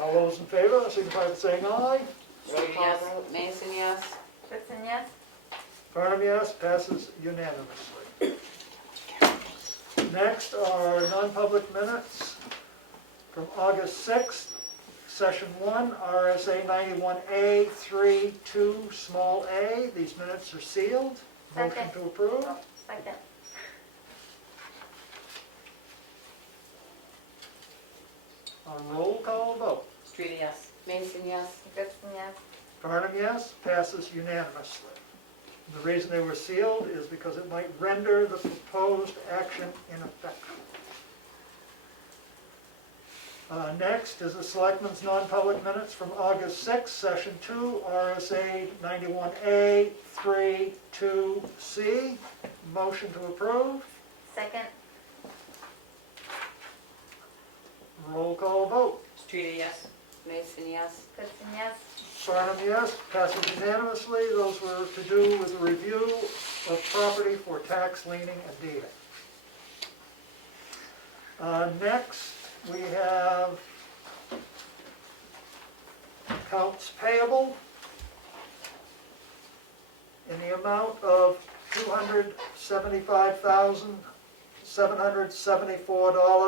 All those in favor, signify by saying aye. roll call Yes. vote, Mason, yes? Goodson, yes? Farnum, yes, passes unanimously. Next are non-public minutes from August 6th, Session 1, RSA 91A 3(2), small a. These minutes are sealed. Motion Second. to approve. Oh, second. On roll call vote. Street, yes. Mason, yes? Goodson, yes? Farnum, yes, passes unanimously. The reason they were sealed is because it might render the proposed action ineffective. Next is the Selectmen's non-public minutes from August 6th, Session 2, RSA 91A 3(2)C. Motion to approve. Second. Roll call vote. Street, yes. Mason, yes? Goodson, yes? Farnum, yes, passes unanimously. Those were to do with a review of property for tax leaning and deeding. Next, we have accounts payable in the amount of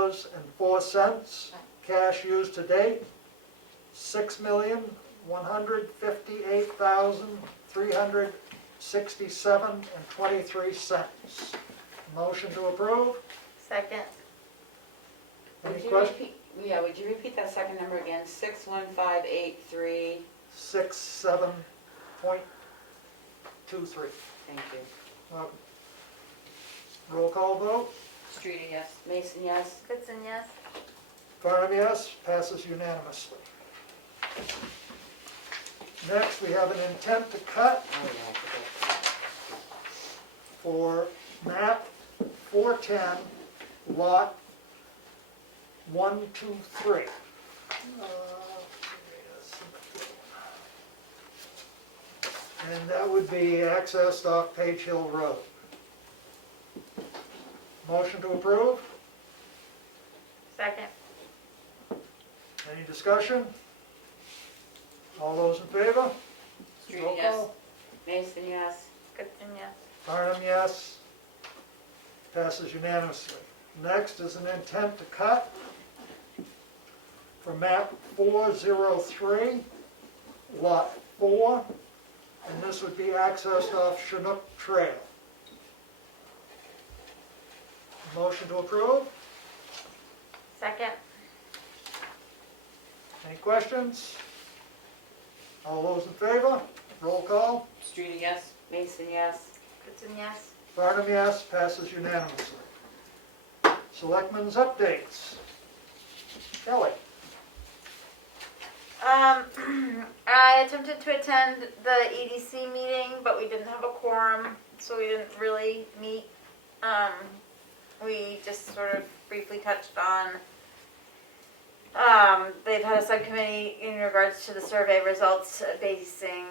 $275,774.04. Cash used to date, $6,158,367.23. Motion to approve. Second. Any Would you questions? repeat, would you repeat that second number again? 61583, 67.23. thank you. Welcome. Roll call vote. Street, yes. Mason, yes? Goodson, yes? Farnum, yes, passes unanimously. Next, we have an intent to cut Oh, yeah, I forgot. for map 410, lot 123. And that would be accessed off Page Hill Road. Motion to approve? Second. Any discussion? All those in favor? Street, Roll yes. call. Mason, yes? Goodson, yes? Farnum, yes. Passes unanimously. Next is an intent to cut for map 403, lot 4, and this would be accessed off Chinook Trail. Motion to approve? Second. Any questions? All those in favor? Roll call. Street, yes? Mason, yes. Goodson, yes. Barnum, yes. Passes unanimously. Selectmen's updates. Kelly? I attempted to attend the EDC meeting, but we didn't have a quorum, so we didn't really meet. We just sort of briefly touched on, they've had a subcommittee in regards to the survey results, basing,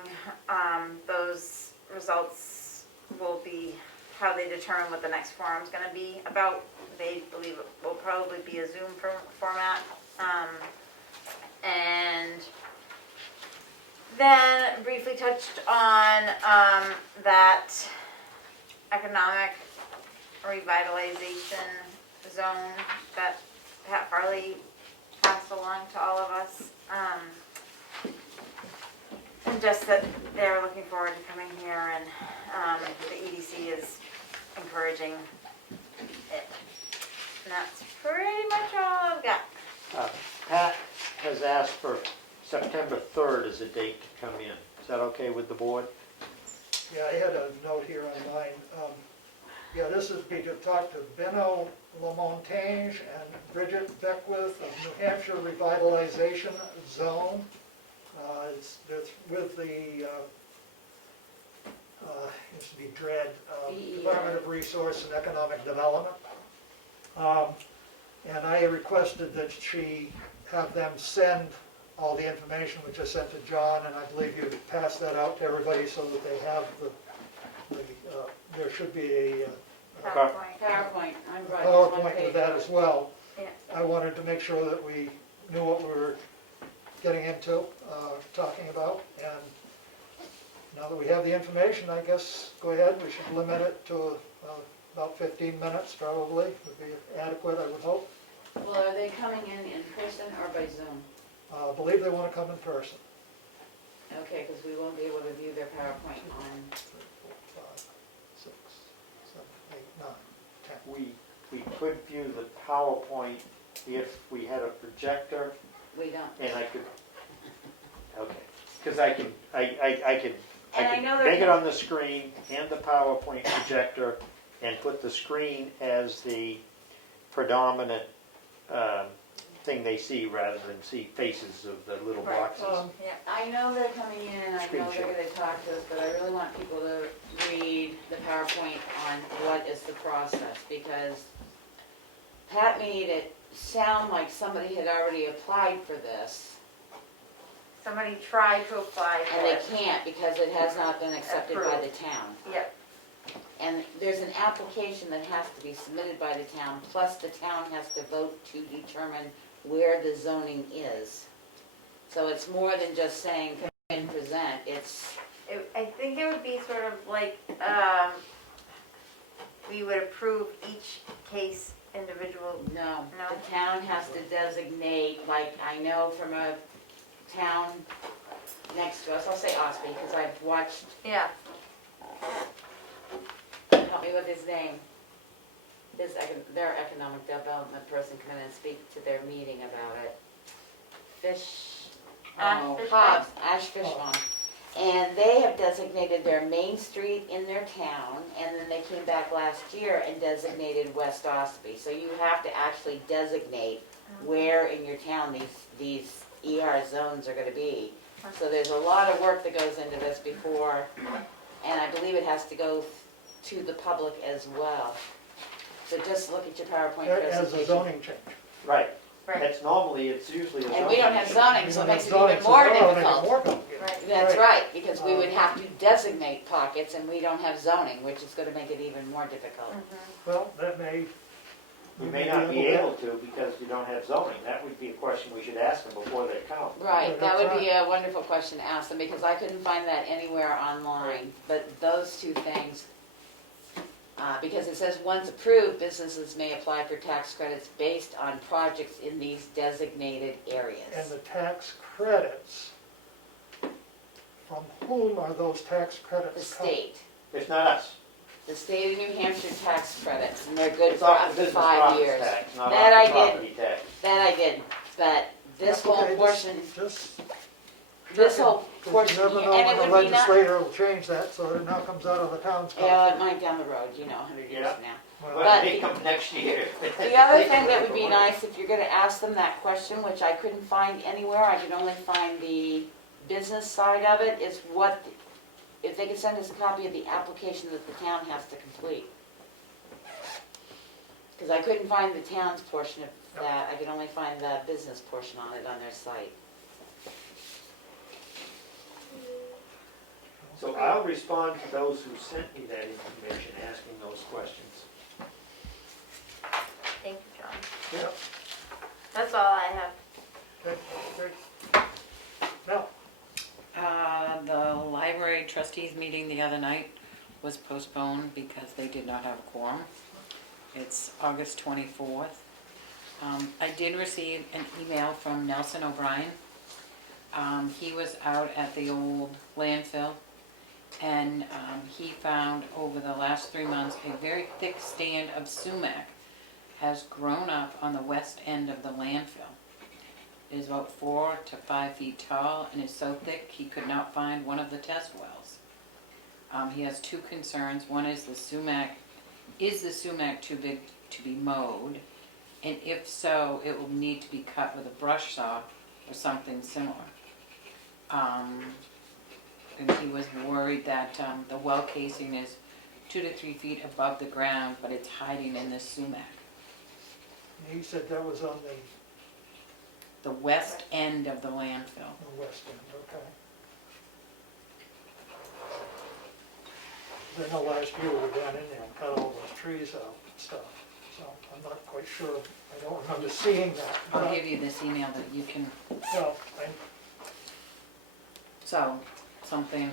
those results will be how they determine what the next forum's gonna be about. They believe it will probably be a Zoom format. And then briefly touched on that economic revitalization zone that Pat Farley passed along to all of us. And just that they're looking forward to coming here, and the EDC is encouraging it. And that's pretty much all I've got. Pat has asked for September 3rd as a date to come in. Is that okay with the board? Yeah, I had a note here on mine. Yeah, this would be to talk to Benno Lamontagne and Bridget Beckwith of New Hampshire Revitalization Zone. It's with the, used to be DRED, Department of Resource and Economic Development. And I requested that she have them send all the information, which I sent to John, and I believe you passed that out to everybody so that they have there should be a PowerPoint. PowerPoint, I'm right. PowerPoint with that as well. Yeah. I wanted to make sure that we knew what we were getting into, talking about, and now that we have the information, I guess, go ahead, we should limit it to about 15 minutes probably, would be adequate, I would hope. Well, are they coming in person or by Zoom? I believe they want to come in person. Okay, because we won't be able to view their PowerPoint on, 4, 5, 6, 7, 8, 9, 10. We could view the PowerPoint if we had a projector, we don't. and I could, okay, because I can And I know make they're- it on the screen and the PowerPoint projector and put the screen as the predominant thing they see rather than see faces of the little Right. boxes. Yeah. I know they're coming in, and I know they're gonna talk to us, but I really want people to read the PowerPoint on what is the process, because Pat made it sound like somebody had already applied for this, Somebody tried to apply for and they it. can't because it has not been accepted by the town. Yep. And there's an application that has to be submitted by the town, plus the town has to vote to determine where the zoning is. So it's more than just saying, come and present, it's, I think it would be sort of like, we would approve each case individual. no. No? The town has to designate, like, I know from a town next to us, I'll say Ospey, because I've watched, Yeah. help me with his name. Their economic development person come in and speak to their meeting about it. Hobbs, Ash Fishbone. And they have designated their main street in their town, and then they came back last year and designated West Ospey. So you have to actually designate where in your town these ER zones are gonna be. So there's a lot of work that goes into this before, and I believe it has to go to the public as well. So just look at your PowerPoint As a presentation. zoning change. Right. Right. It's usually a zoning. And we don't have zoning, so it makes it even Zoning, so more that'll make it difficult. more complicated. Right. That's right, because we would have to designate pockets, and we don't have zoning, which is gonna make it even more difficult. Well, that may. We may not be able to because we don't have zoning. That would be a question we should ask them before they come. Right, that that's would be a wonderful question to ask them, because I couldn't find that anywhere online, but those two things, because it says, once approved, businesses may apply for tax credits based on projects in these designated And areas. the tax credits, from whom are those tax The credits coming? state, It's not us. the state of New Hampshire tax credits, and they're good It's for off up the to business 5 property years. tax, not That off I the did. property tax. That I did, but this whole Okay, portion, Just this whole Because portion, you never know and when it the would be not, legislator will change that, so that it now comes out of the town's coffers. yeah, it might down the road, 100 years Yeah. from now. Well, But But they come next year. The other thing that would be nice, if you're gonna ask them that question, which I couldn't find anywhere, I could only find the business side of it, is what, if they could send us a copy of the application that the town has to complete. Because I couldn't find the town's portion of that, I could only find the business portion on it on their site. So I'll respond to those who sent me that information, asking those questions. Thank you, John. Yep. That's all I have. Okay, great. Now, The library trustees meeting the other night was postponed because they did not have a quorum. It's August 24th. I did receive an email from Nelson O'Brien. He was out at the old landfill, and he found over the last 3 months a very thick stand of sumac has grown up on the west end of the landfill. It is about 4 to 5 feet tall and is so thick he could not find one of the test wells. He has two concerns. One is the sumac too big to be mowed? And if so, it will need to be cut with a brush saw or something similar. And he was worried that the well casing is 2 to 3 feet above the ground, but it's hiding in the sumac. he said that was on The west end of the landfill. the west end, okay. I know last year we went in there and cut all those trees out and stuff, so I'm not quite sure, I don't remember seeing that. I'll give you this email that you can, Well, so, something,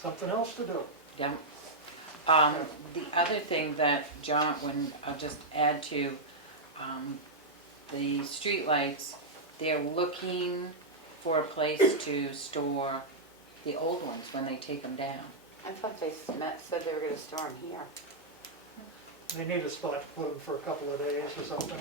something else to do. yeah. The other thing that John, I'll just add to, the streetlights, they're looking for a place to store the old ones when they take them down. I thought they said they were gonna store them here. They need a spot to put them for a couple of days or something.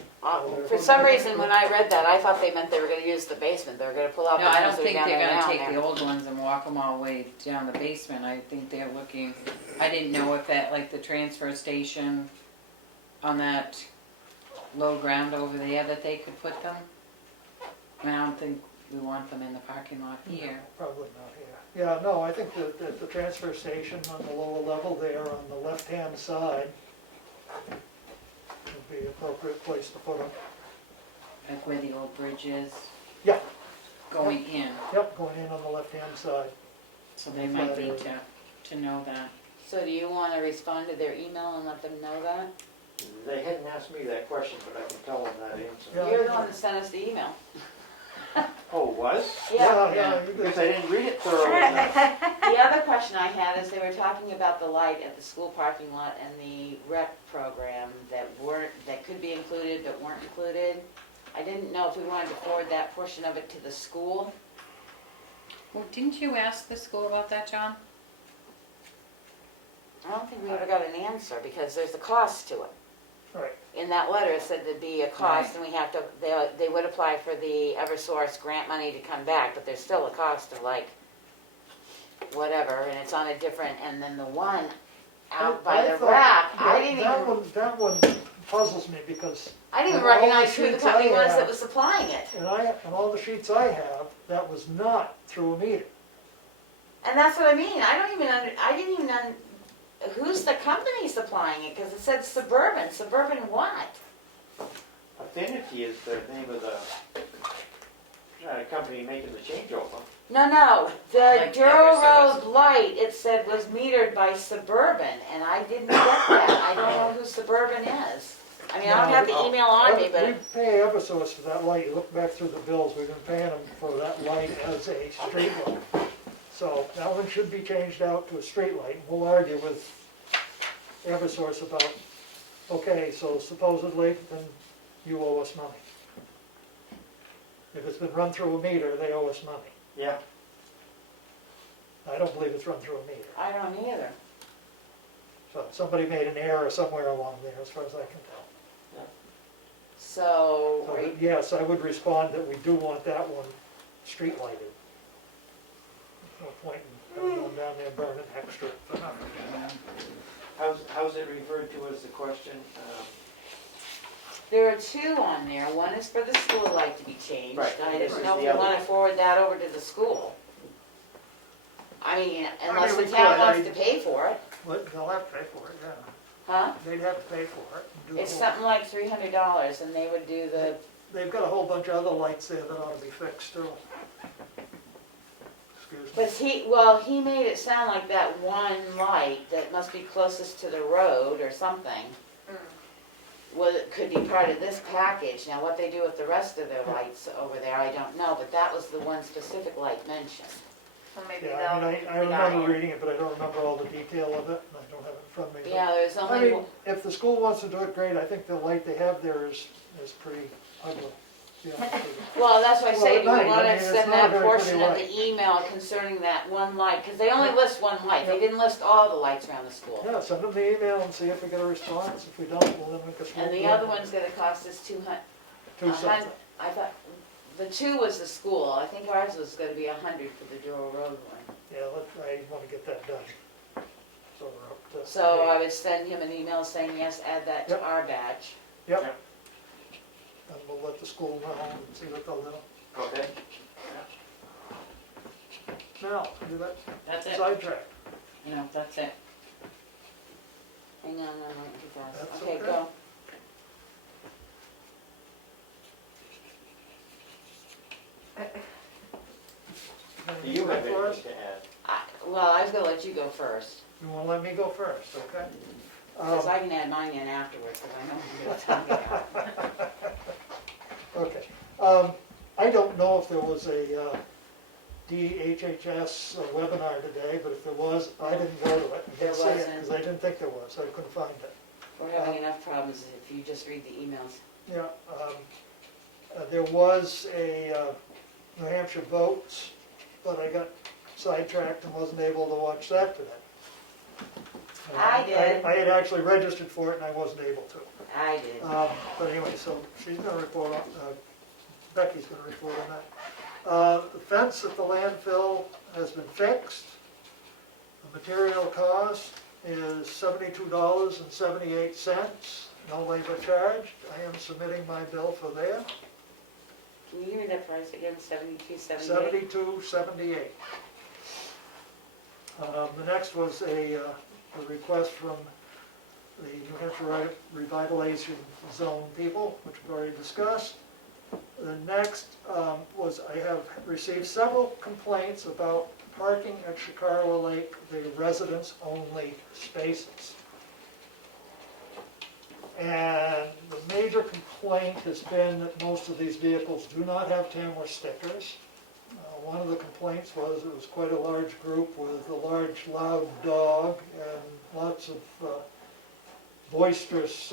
For some reason, when I read that, I thought they meant they were gonna use the basement, they were gonna pull out the No, I ones don't that are think down they're there gonna now. take the old ones and walk them all the way down the basement. I think they're looking, I didn't know if that, like the transfer station on that low ground over there, that they could put them. I mean, I don't think we want them in the parking lot here. Probably not here. Yeah, no, I think that the transfer station on the lower level there on the left-hand side would be an appropriate place to put them. Like where the old bridge is. Yeah. Going in, Yep, going in on the left-hand side. so they might need to know that. So do you wanna respond to their email and let them know that? They hadn't asked me that question, but I can tell them that answer. Yeah. You're the one that sent us the email. Oh, was? Yeah, you Because could- I didn't read it thoroughly enough. The other question I had is they were talking about the light at the school parking lot and the rec program that could be included but weren't included. I didn't know if we wanted to forward that portion of it to the school. Well, didn't you ask the school about that, John? I don't think we ever got an answer because there's a cost to it. Right. In that letter, it said there'd be a cost and we have to, they would apply for the Eversource grant money to come back, but there's still a cost of like, whatever, and it's on a different, and then the one out by the thought rack, I that- didn't That one puzzles me because, even of all the recognize who the sheets company I was have- that was supplying it. and on all the sheets I have, that was not through a meter. And that's what I mean, I didn't even who's the company supplying it, because it said Suburban what? Affinity is the name of the company making the changeover. No, the Like Duro Eversource. Road light, it said was metered by Suburban, and I didn't get that, I don't know who Suburban is. I mean, I don't have the email on me, We but, pay Eversource for that light, you look back through the bills, we've been paying them for that light as a street light. So that one should be changed out to a street light, and we'll argue with Eversource about, okay, so supposedly, then you owe us money. If it's been run through a meter, they owe us money. Yeah. I don't believe it's run through a meter. I don't either. So somebody made an error somewhere along there, as far as I can tell. So, So, yes, I would respond that we do want that one street lighted. no point in having one down there burning extra for nothing. How's it referred to as the question? There are two on there. One is for the school light to be changed. Right, I this didn't is know if the you other wanna one. forward that over to the school. I mean, unless we the town could. wants to pay for it, But they'll have to pay for it, yeah. huh? They'd have to pay for it. And do It's the whole- something like $300 and they would do the, They've got a whole bunch of other lights there that ought to be fixed still. Excuse me. but he made it sound like that one light that must be closest to the road or something. Could be part of this package. Now, what they do with the rest of their lights over there, I don't know, but that was the one specific light mentioned. So maybe Yeah, I they'll. mean, I remember reading it, but I don't remember all the detail of it, and I don't have it in front of me. But, Yeah, there's I only, mean, if the school wants to do it, great. I think the light they have there is pretty ugly. Yeah, well, that's why I Well, say, at do we night, I wanna mean, it's send not a that very portion pretty of the email concerning that one light? Because they only list one light, they didn't list all the lights around the school. yeah, send them the email and see if we get a response. If we don't, well, then we can. And the other one's gonna cost us Two 200, something. I thought, the two was the school, I think ours was gonna be 100 for the Doral Road one. Yeah, I want to get that done. So we're up to. So I would send him an email saying, yes, add that to Yep. our batch. Yep. And we'll let the school know and see what they'll do. Okay. Now, do that That's it, sidetrack. no, that's it. Hang on, I'm not too fast. That's Okay, okay. go. Do you have for us? anything to add? Well, I was gonna let you go first, You want to let me go first, okay? because I can add mine in afterwards, because I know what you're talking about. Okay. I don't know if there was a DHHS webinar today, but if there was, I didn't go to it. I There didn't see it wasn't. because I didn't think there was. I couldn't find it. We're having enough problems if you just read the emails. Yeah. There was a New Hampshire votes, but I got sidetracked and wasn't able to watch that today. I did. I had actually registered for it and I wasn't able to. I did. But anyway, so she's gonna report on, Becky's gonna report on that. The fence at the landfill has been fixed. The material cost is $72.78, no labor charged. I am submitting my bill for there, Can you hear that price again, 72.78? $72.78. The next was a request from the New Hampshire Revitalization Zone people, which we've already discussed. The next was, I have received several complaints about parking at Chicarwa Lake, the residents-only spaces. And the major complaint has been that most of these vehicles do not have Tamworth stickers. One of the complaints was it was quite a large group with a large loud dog and lots of boisterous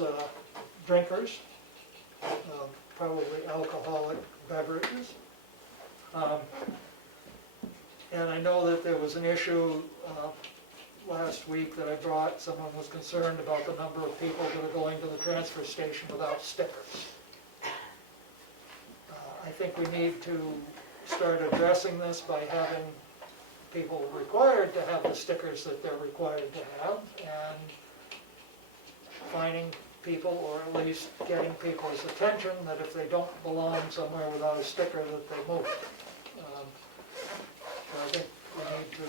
drinkers, probably alcoholic beverages. And I know that there was an issue last week that I brought, someone was concerned about the number of people that are going to the transfer station without stickers. I think we need to start addressing this by having people required to have the stickers that they're required to have, and finding people, or at least getting people's attention that if they don't belong somewhere without a sticker, that they move. So I think we need to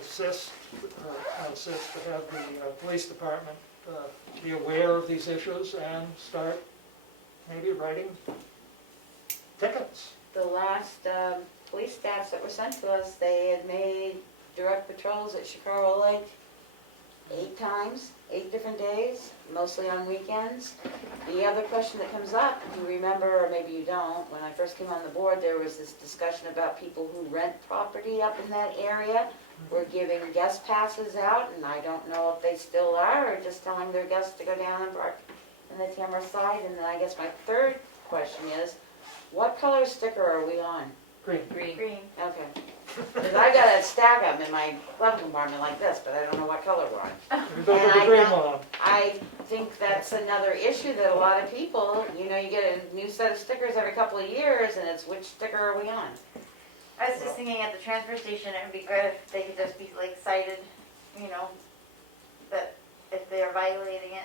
assist to have the police department be aware of these issues and start maybe writing tickets. The last police stats that were sent to us, they had made direct patrols at Chicarwa Lake 8 times, 8 different days, mostly on weekends. The other question that comes up, if you remember, or maybe you don't, when I first came on the board, there was this discussion about people who rent property up in that area were giving guest passes out, and I don't know if they still are, or just telling their guests to go down and park on the Tamworth side. And then I guess my third question is, what color sticker are we on? Green. Green. Green. Okay. Because I got a stack of them in my glove compartment like this, but I don't know what color we're on. Everybody put the And I green know- one on. I think that's another issue that a lot of people, you know, you get a new set of stickers every couple of years, and it's which sticker are we on? I was just thinking at the transfer station, it would be good if they could just be like cited, you know, that if they're violating it,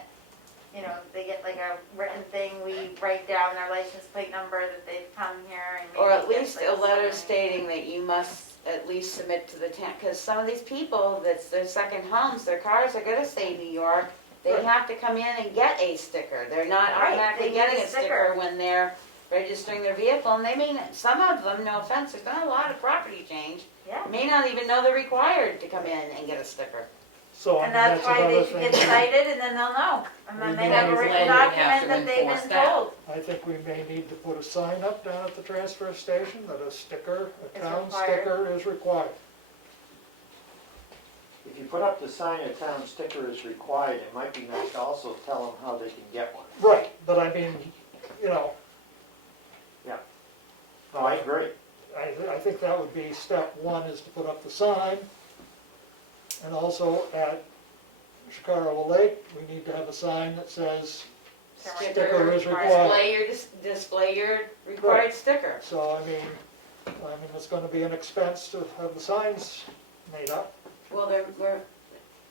you know, they get like a written thing, we write down their license plate number that they've come here and maybe. Or at get, least like, a letter signed. stating that you must at least submit to the town, because some of these people, that's their second homes, their cars are gonna say New York, they Right. have to come in and get a sticker. They're not Right, automatically they need getting a a sticker sticker. when they're registering their vehicle, and they may, some of them, no offense, there's not a lot of property change, Yeah, may not even know they're required to come in and get a sticker. So, I and mean, that's why another they should thing. get cited and then they'll know. And then We they may have a need written to- document that they've enforce been that. told. I think we may need to put a sign up down at the transfer station that a sticker, a Is town required. sticker is required. If you put up the sign, a town sticker is required, it might be nice to also tell them how they can get one. Right, but I mean, you know, No, I agree. I think that would be step one, is to put up the sign. And also at Chicago Lake, we need to have a sign that says sticker is required. Display your required sticker. So, I mean, it's gonna be an expense to have the signs made up. Well,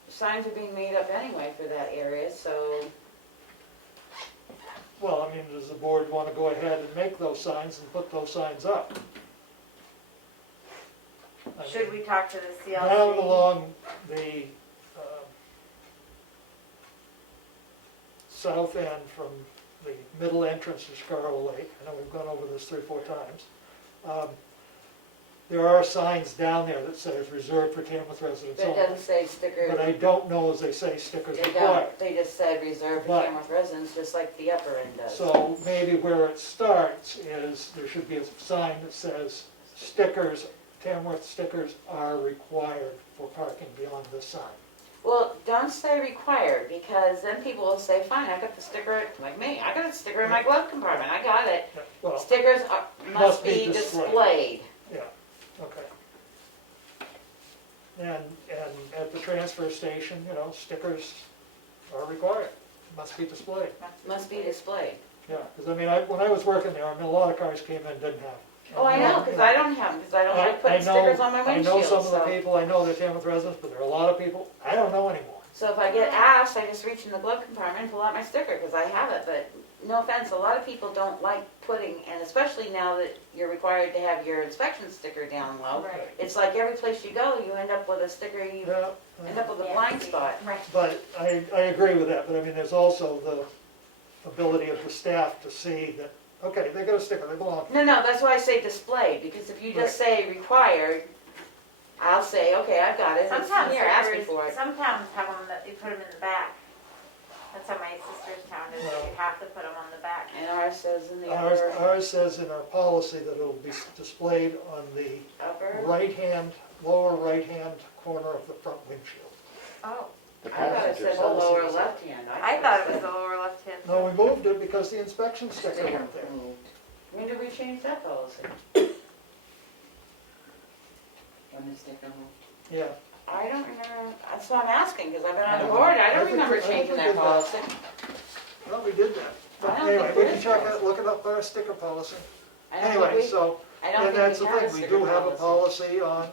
signs are being made up anyway for that area, so, Well, I mean, does the board wanna go ahead and make those signs and put those signs up? I mean, Should we talk to the CLC? Down along the south end from the middle entrance to Chicago Lake, I know we've gone over this 3 or 4 times, there are signs down there that says reserved for Tamworth residents but it only. doesn't say sticker. But I don't know as they say stickers They required. don't, they just said reserved for But- Tamworth residents, just like the upper end does. So maybe where it starts is, there should be a sign that says stickers, Tamworth stickers are required for parking beyond this sign. Well, don't say required, because then people will say, fine, I got the sticker, like me, I got a sticker in my glove compartment, I got it. Yeah, well, Stickers must be displayed. displayed. yeah, okay. And at the transfer station, you know, stickers are required, must be displayed. Must be displayed. Yeah, because I mean, when I was working there, I mean, a lot of cars came in and didn't have. Oh, I know, because I don't have them, because I don't like I putting know- stickers on my I know some windshield, of the so. people, I know they're Tamworth residents, but there are a lot of people, I don't know anymore. So if I get asked, I just reach in the glove compartment and pull out my sticker, because I have it, but no offense, a lot of people don't like putting, and especially now that you're required to have your inspection sticker down low, Right. it's like every place you go, you end up with a sticker, you Yeah, end up with a Yeah. blind spot. Right. but I agree with that, but I mean, there's also the ability of the staff to see that, okay, they got a sticker, they belong. No, that's why I say displayed, because if you just say required, I'll say, okay, I've got it, it's Sometimes here, ask me stickers, for it. some towns have them that you put them in the back. That's how my sister's town is, you have to put them on the back. And ours says in the Ours says in our policy that it'll be displayed on the upper, lower right-hand corner of the front windshield. Oh, The I thought it passenger said the side. lower left hand. I thought it was the lower left hand. No, we moved it because the inspection sticker went there. When did we change that policy? When the sticker moved. Yeah, I don't remember, that's what I'm asking, because I've been on the I don't board, I I don't think remember we- I think changing we that did that. policy. well, we did that. But I don't anyway, think we there can is check one. it, look it up our sticker policy. I don't Anyway, think so, we, I don't and that's think the we have a thing, we sticker do have a policy. policy on,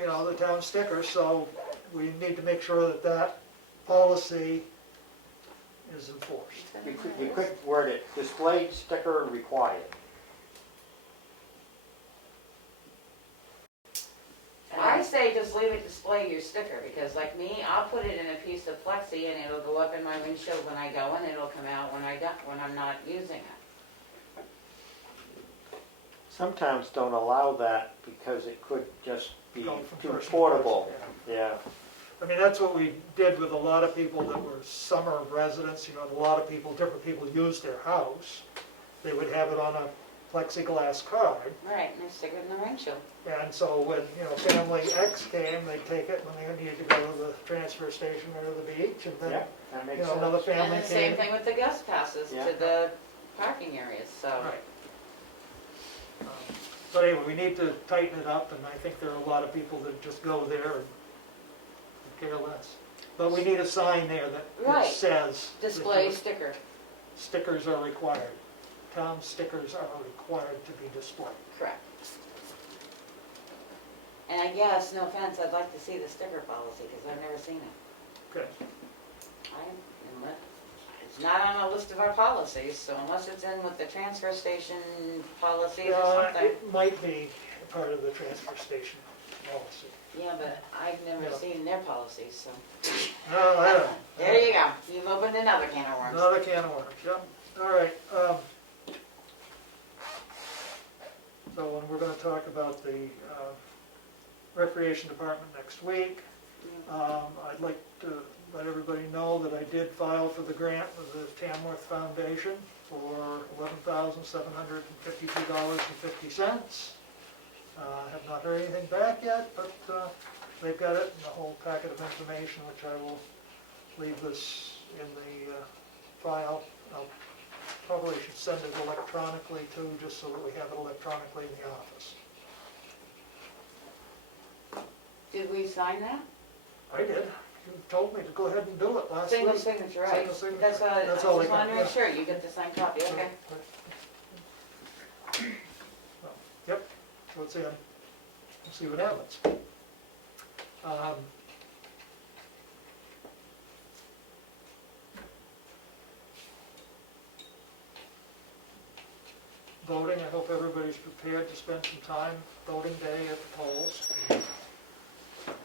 you know, the town stickers, so we need to make sure that that policy is enforced. You could word it, displayed sticker required. I say just leave it display your sticker, because like me, I'll put it in a piece of plexi and it'll go up in my windshield when I go, and it'll come out when I'm not using it. Some towns don't allow that because it could just be Go from too person to portable. person, Yeah, I mean, that's what we did with a lot of people that were summer residents, you know, a lot of people, different people used their house. They would have it on a plexiglass card, Right, and I stick it in the windshield. and so when, you know, family X came, they'd take it when they needed to go to the transfer station or the beach, and yeah, then, that you makes know, sense. another And family the same came. thing with the guest passes Yeah. to the parking areas, so. Right. But anyway, we need to tighten it up, and I think there are a lot of people that just go there and care less. But we need a sign there that Right. says. that Display the sticker. Stickers are required. Town stickers are required to be displayed. Correct. And I guess, no offense, I'd like to see the sticker policy, because I've never seen it. Okay. It's not on a list of our policies, so unless it's in with the transfer station policies or Yeah, something. it might be part of the transfer station policy. Yeah, but I've never Yeah. seen their policies, so. No, I don't. There you go, you've opened another can of worms. Another can of worms, yep. All right. So we're gonna talk about the Recreation Department next week. I'd like to let everybody know that I did file for the grant with the Tamworth Foundation for $11,752.50. Have not heard anything back yet, but they've got it in the whole packet of information, which I will leave this in the file. I'll probably should send it electronically too, just so that we have it electronically in the office. Did we sign that? I did. You told me to go ahead and do it last week. Single signature, right? Single signature. That's all, I That's just all I wanted got, to yeah. make sure you get the signed copy, okay. Yep, so it's in. We'll see what happens. Voting, I hope everybody's prepared to spend some time voting day at the polls.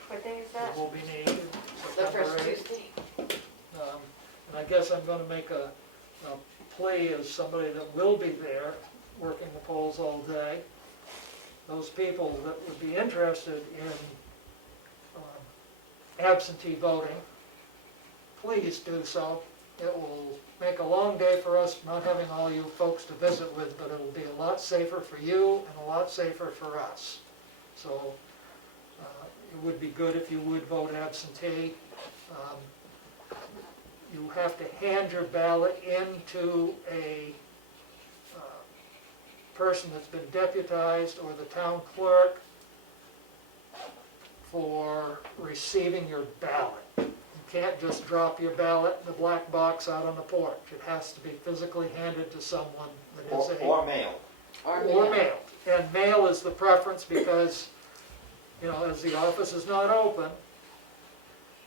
What day is There that? will be needed. The first September 8th. Tuesday. And I guess I'm gonna make a plea as somebody that will be there, working the polls all day. Those people that would be interested in absentee voting, please do so. It will make a long day for us not having all you folks to visit with, but it'll be a lot safer for you and a lot safer for us. So it would be good if you would vote absentee. You have to hand your ballot into a person that's been deputized or the town clerk for receiving your ballot. You can't just drop your ballot in the black box out on the porch. It has to be physically handed to someone that is Or mail. or mailed. And mail is the preference because, you know, as the office is not open,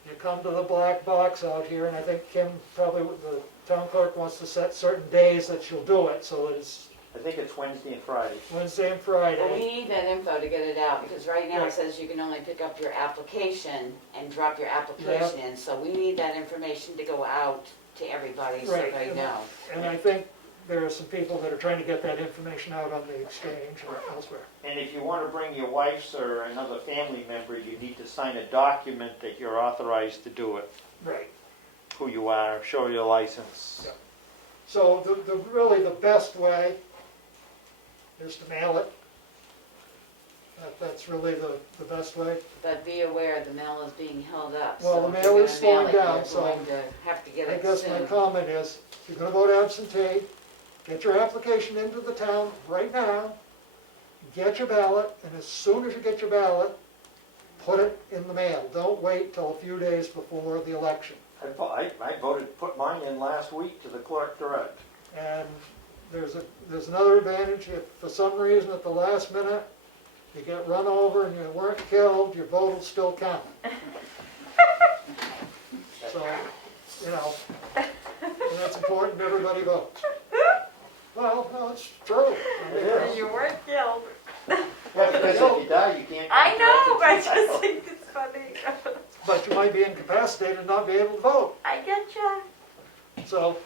you come to the black box out here, and I think Kim probably, the town clerk wants to set certain days that she'll do it, so it's I think it's Wednesday and Friday. Wednesday and Well, we Friday. need that info to get it out, because right now Right. it says you can only pick up your application and drop your application in, so we need that information to go out to everybody so Right, they and- know. And I think there are some people that are trying to get that information out on the exchange or elsewhere. And if you want to bring your wife's or another family member, you need to sign a document that you're authorized to do it, Right. who you are, show your license. Yeah. So really the best way is to mail it. That's really the best way. But be aware, the mail is being held up. Well, so the if mail you're is gonna mail slowing it, down, you're so going to have to get I it guess my soon. comment is, if you're gonna vote absentee, get your application into the town right now, get your ballot, and as soon as you get your ballot, put it in the mail. Don't wait till a few days before the election. I voted, put mine in last week to the clerk direct. And there's another advantage, if for some reason at the last minute, you get run over and you weren't killed, your vote will still count. So, you know, and that's important, everybody votes. Well, no, it's true. I mean, It is. You weren't killed. Well, because if you die, you can't. I know, but I come just back. think it's funny. But you might be incapacitated and not be able to vote. I get ya. So,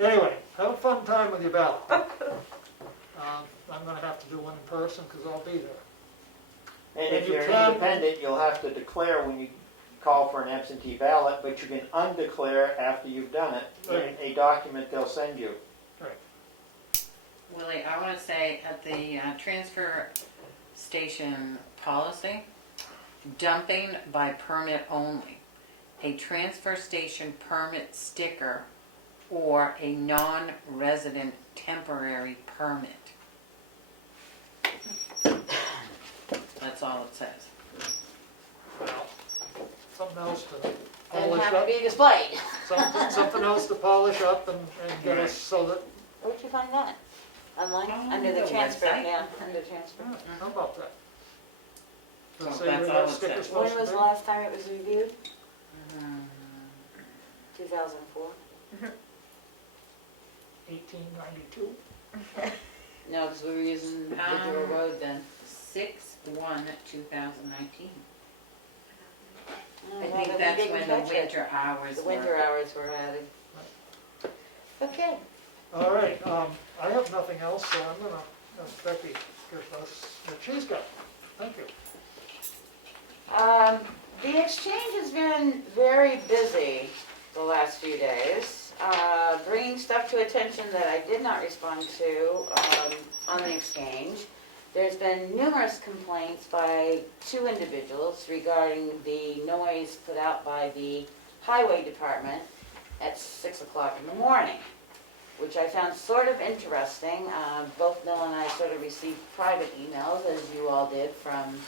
anyway, have a fun time with your ballot. I'm gonna have to do one in person because I'll be there. And if you you're can- independent, you'll have to declare when you call for an absentee ballot, but you can undeclare after you've done it in Right. a document they'll send you. Willie, I want to say at the transfer station policy, dumping by permit only. A transfer station permit sticker or a non-resident temporary permit. That's all it says. Well, something else to And polish have to up, be displayed. something else to polish up and get us so that, Where'd you find that? Online? On Under the the transfer, website. yeah, under transfer. how about that? Does it So say that's where all that it sticker's says. supposed When was to the be? last time it was reviewed? Mhm. 2004? 1892. No, because we were using Digital Road then. 6/1/2019. Oh, I well, think then we that's didn't when the catch it. winter hours The were. winter hours were added. Okay. All right, I have nothing else, so I'm gonna have Becky give us what she's got. Thank you. The exchange has been very busy the last few days, bringing stuff to attention that I did not respond to on the exchange. There's been numerous complaints by 2 individuals regarding the noise put out by the highway department at 6 o'clock in the morning, which I found sort of interesting. Both Bill and I sort of received private emails, as you all did, from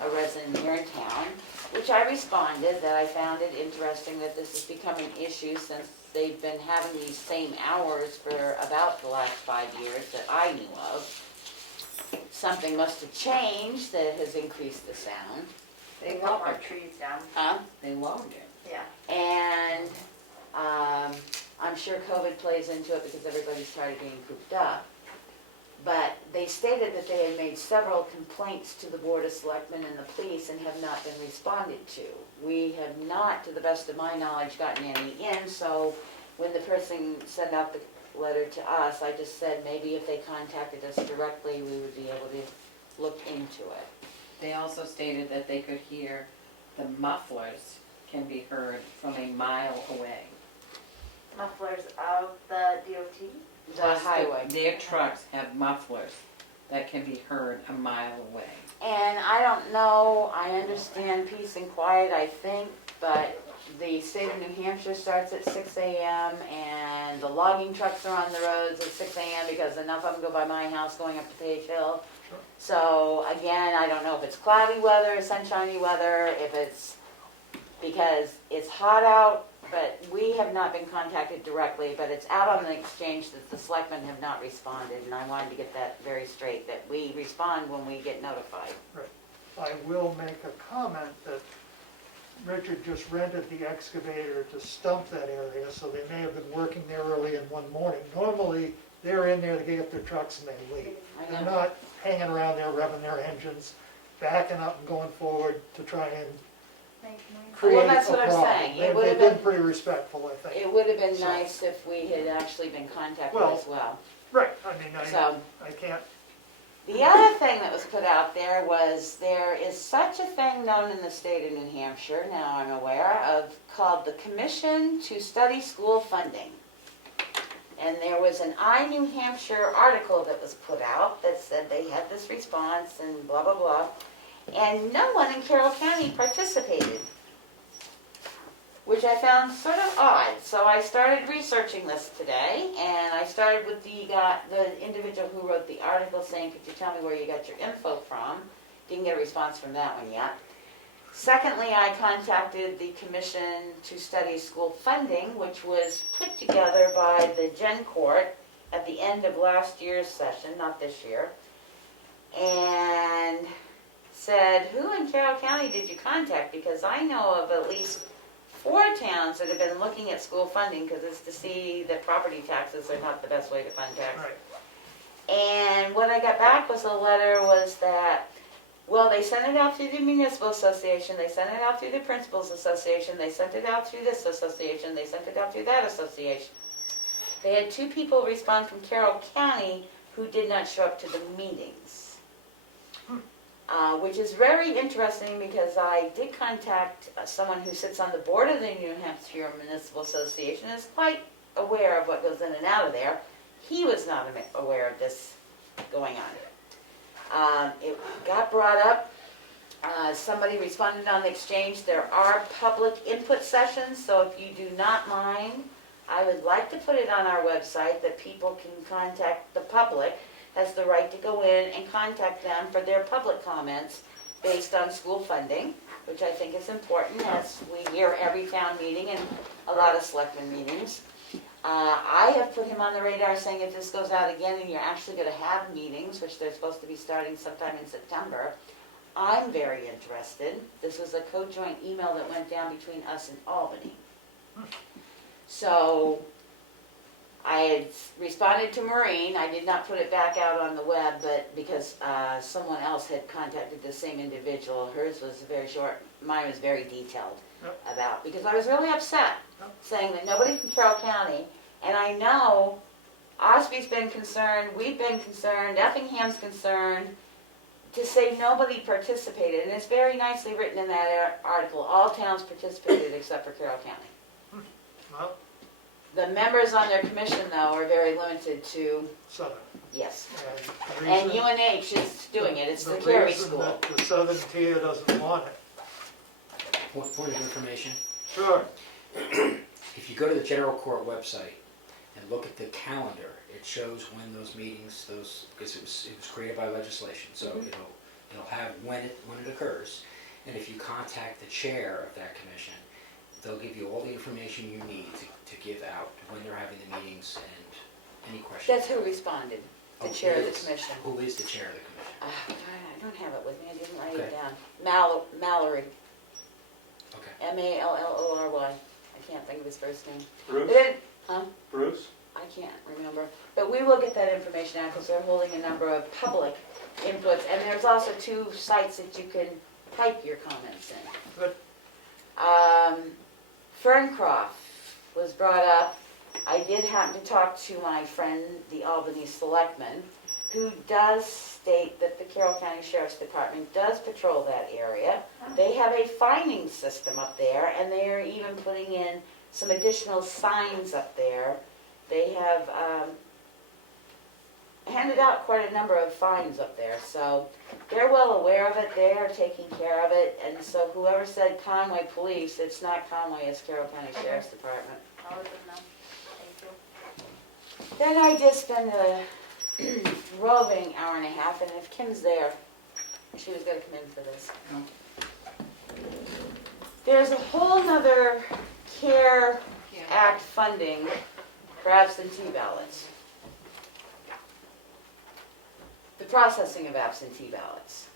a resident here in town, which I responded that I found it interesting that this has become an issue since they've been having these same hours for about the last 5 years that I knew of. Something must have changed that has increased the sound. They cut more trees down, Huh? They logged it. yeah. And I'm sure COVID plays into it because everybody's tired of being cooped up. But they stated that they had made several complaints to the Board of Selectmen and the police and have not been responded to. We have not, to the best of my knowledge, gotten any in, so when the person sent out the letter to us, I just said maybe if they contacted us directly, we would be able to look into it. They also stated that they could hear the mufflers can be heard from a mile away. Mufflers of the DOT. The highway. Their trucks have mufflers that can be heard a mile away. And I don't know, I understand peace and quiet, I think, but the state of New Hampshire starts at 6 a.m. and the logging trucks are on the roads at 6 a.m. because enough of them go by my house going up to Page Hill. Sure. So again, I don't know if it's cloudy weather, sunshiny weather, if it's because it's hot out, but we have not been contacted directly, but it's out on the exchange that the selectmen have not responded, and I wanted to get that very straight, that we respond when we get notified. I will make a comment that Richard just rented the excavator to stump that area, so they may have been working there early in one morning. Normally, they're in there to get their trucks and they leave. I They're know. not hanging around there revving their engines, backing up and going forward to try and create a that's what I'm problem. saying. It They've would've been been- pretty respectful, I think. It would have been So- nice if we had actually been contacted Well, as well. Right, I mean, So, I can't, the other thing that was put out there was there is such a thing known in the state of New Hampshire, now I'm aware of, called the Commission to Study School Funding. And there was an New Hampshire article that was put out that said they had this response and blah, blah, blah. And no one in Carroll County participated, which I found sort of odd. So I started researching this today, and I started with the individual who wrote the article saying, could you tell me where you got your info from? Didn't get a response from that one yet. Secondly, I contacted the Commission to Study School Funding, which was put together by the Gen Court at the end of last year's session, not this year, and said, who in Carroll County did you contact? Because I know of at least 4 towns that have been looking at school funding because it's to see that property taxes are not the best way to fund tax. right. And what I got back was a letter was that, well, they sent it out through the municipal association, they sent it out through the principals association, they sent it out through this association, they sent it out through that association. They had 2 people respond from Carroll County who did not show up to the meetings. Which is very interesting because I did contact someone who sits on the board of the New Hampshire Municipal Association and is quite aware of what goes in and out of there. He was not aware of this going on. It got brought up. Somebody responded on the exchange. There are public input sessions, so if you do not mind, I would like to put it on our website that people can contact the public, has the right to go in and contact them for their public comments based on school funding, which I think is important, as we hear every town meeting and a lot of selectmen meetings. I have put him on the radar saying if this goes out again and you're actually going to have meetings, which they're supposed to be starting sometime in September, I'm very interested. This was a co-joint email that went down between us and Albany. So I had responded to Maureen. I did not put it back out on the web, but because someone else had contacted the same individual, hers was very short, mine was very detailed about, because I was really upset, saying that nobody from Carroll County, and I know Oshby's been concerned, we've been concerned, Effingham's concerned, to say nobody participated, and it's very nicely written in that article, all towns participated except for Carroll County. Well, The members on their commission, though, are very limited to, Southern. yes. And the And reason- UNH is doing it, it's the Cary reason School. that the Southern tier doesn't want it. Point of information, Sure. if you go to the general court website and look at the calendar, it shows when those meetings, because it was created by legislation, so it'll have when it occurs. And if you contact the chair of that commission, they'll give you all the information you need to give out when they're having the meetings and any questions. That's who responded, the Oh, chair of who the is? commission. Who is the chair of the commission? I don't have it with me, I didn't write Okay. it down. Mallory, Okay. Mallory. I can't think of his first name. Bruce? Huh? Bruce? I can't remember. But we will get that information out because they're holding a number of public inputs. And there's also 2 sites that you can type your comments in. Good. Ferncroft was brought up. I did happen to talk to my friend, the Albany Selectmen, who does state that the Carroll County Sheriff's Department does patrol that area. They have a fining system up there, and they are even putting in some additional signs up there. They have handed out quite a number of fines up there, so they're well aware of it, they are taking care of it, and so whoever said Conway Police, it's not Conway, it's Carroll County Sheriff's Department. I'll let them know. Thank you. Then I just spent a roving hour and a half, and if Kim's there, she was gonna come in for this. There's a whole nother CARE Act funding for absentee ballots. The processing of absentee ballots.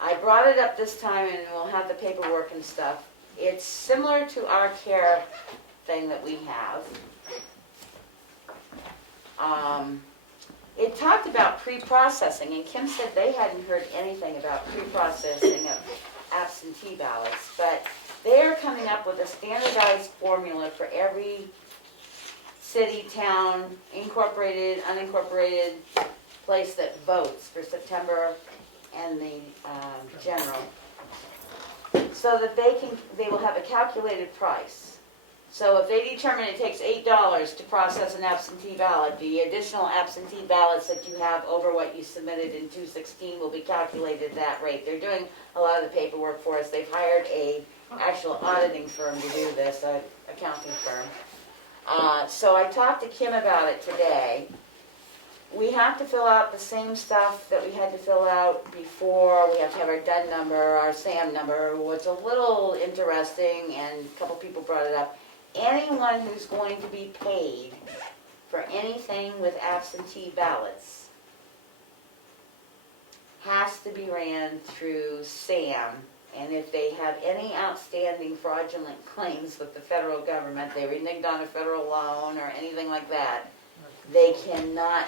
I brought it up this time, and we'll have the paperwork and stuff. It's similar to our CARE thing that we have. It talked about pre-processing, and Kim said they hadn't heard anything about pre-processing of absentee ballots, but they're coming up with a standardized formula for every city, town, incorporated, unincorporated place that votes for September and the general, so that they will have a calculated price. So if they determine it takes $8 to process an absentee ballot, the additional absentee ballots that you have over what you submitted in 216 will be calculated at that rate. They're doing a lot of the paperwork for us. They've hired a actual auditing firm to do this, an accounting firm. So I talked to Kim about it today. We have to fill out the same stuff that we had to fill out before. We have to have our DUN number, our SAM number. What's a little interesting, and a couple people brought it up, anyone who's going to be paid for anything with absentee ballots has to be ran through SAM. And if they have any outstanding fraudulent claims with the federal government, they reneged on a federal loan or anything like that, they cannot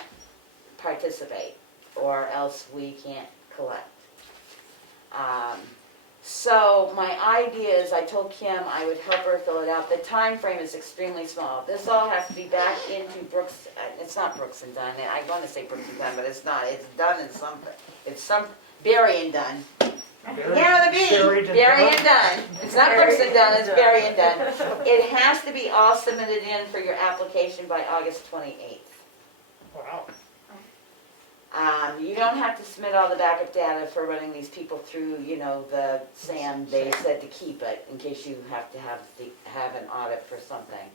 participate, or else we can't collect. So my idea is, I told Kim I would help her fill it out. The time frame is extremely small. This all has to be back into Brooks, it's not Brooks and Dunn, I want to say Brooks and Dunn, but it's not. It's Dunn and something. It's some, Berry and Dunn. Yeah, the B, Berry and Dunn. It's not Brooks and Dunn, it's Berry and Dunn. It has to be all submitted in for your application by August 28th. Wow. You don't have to submit all the backup data for running these people through, the SAM. They said to keep it in case you have to have an audit for something.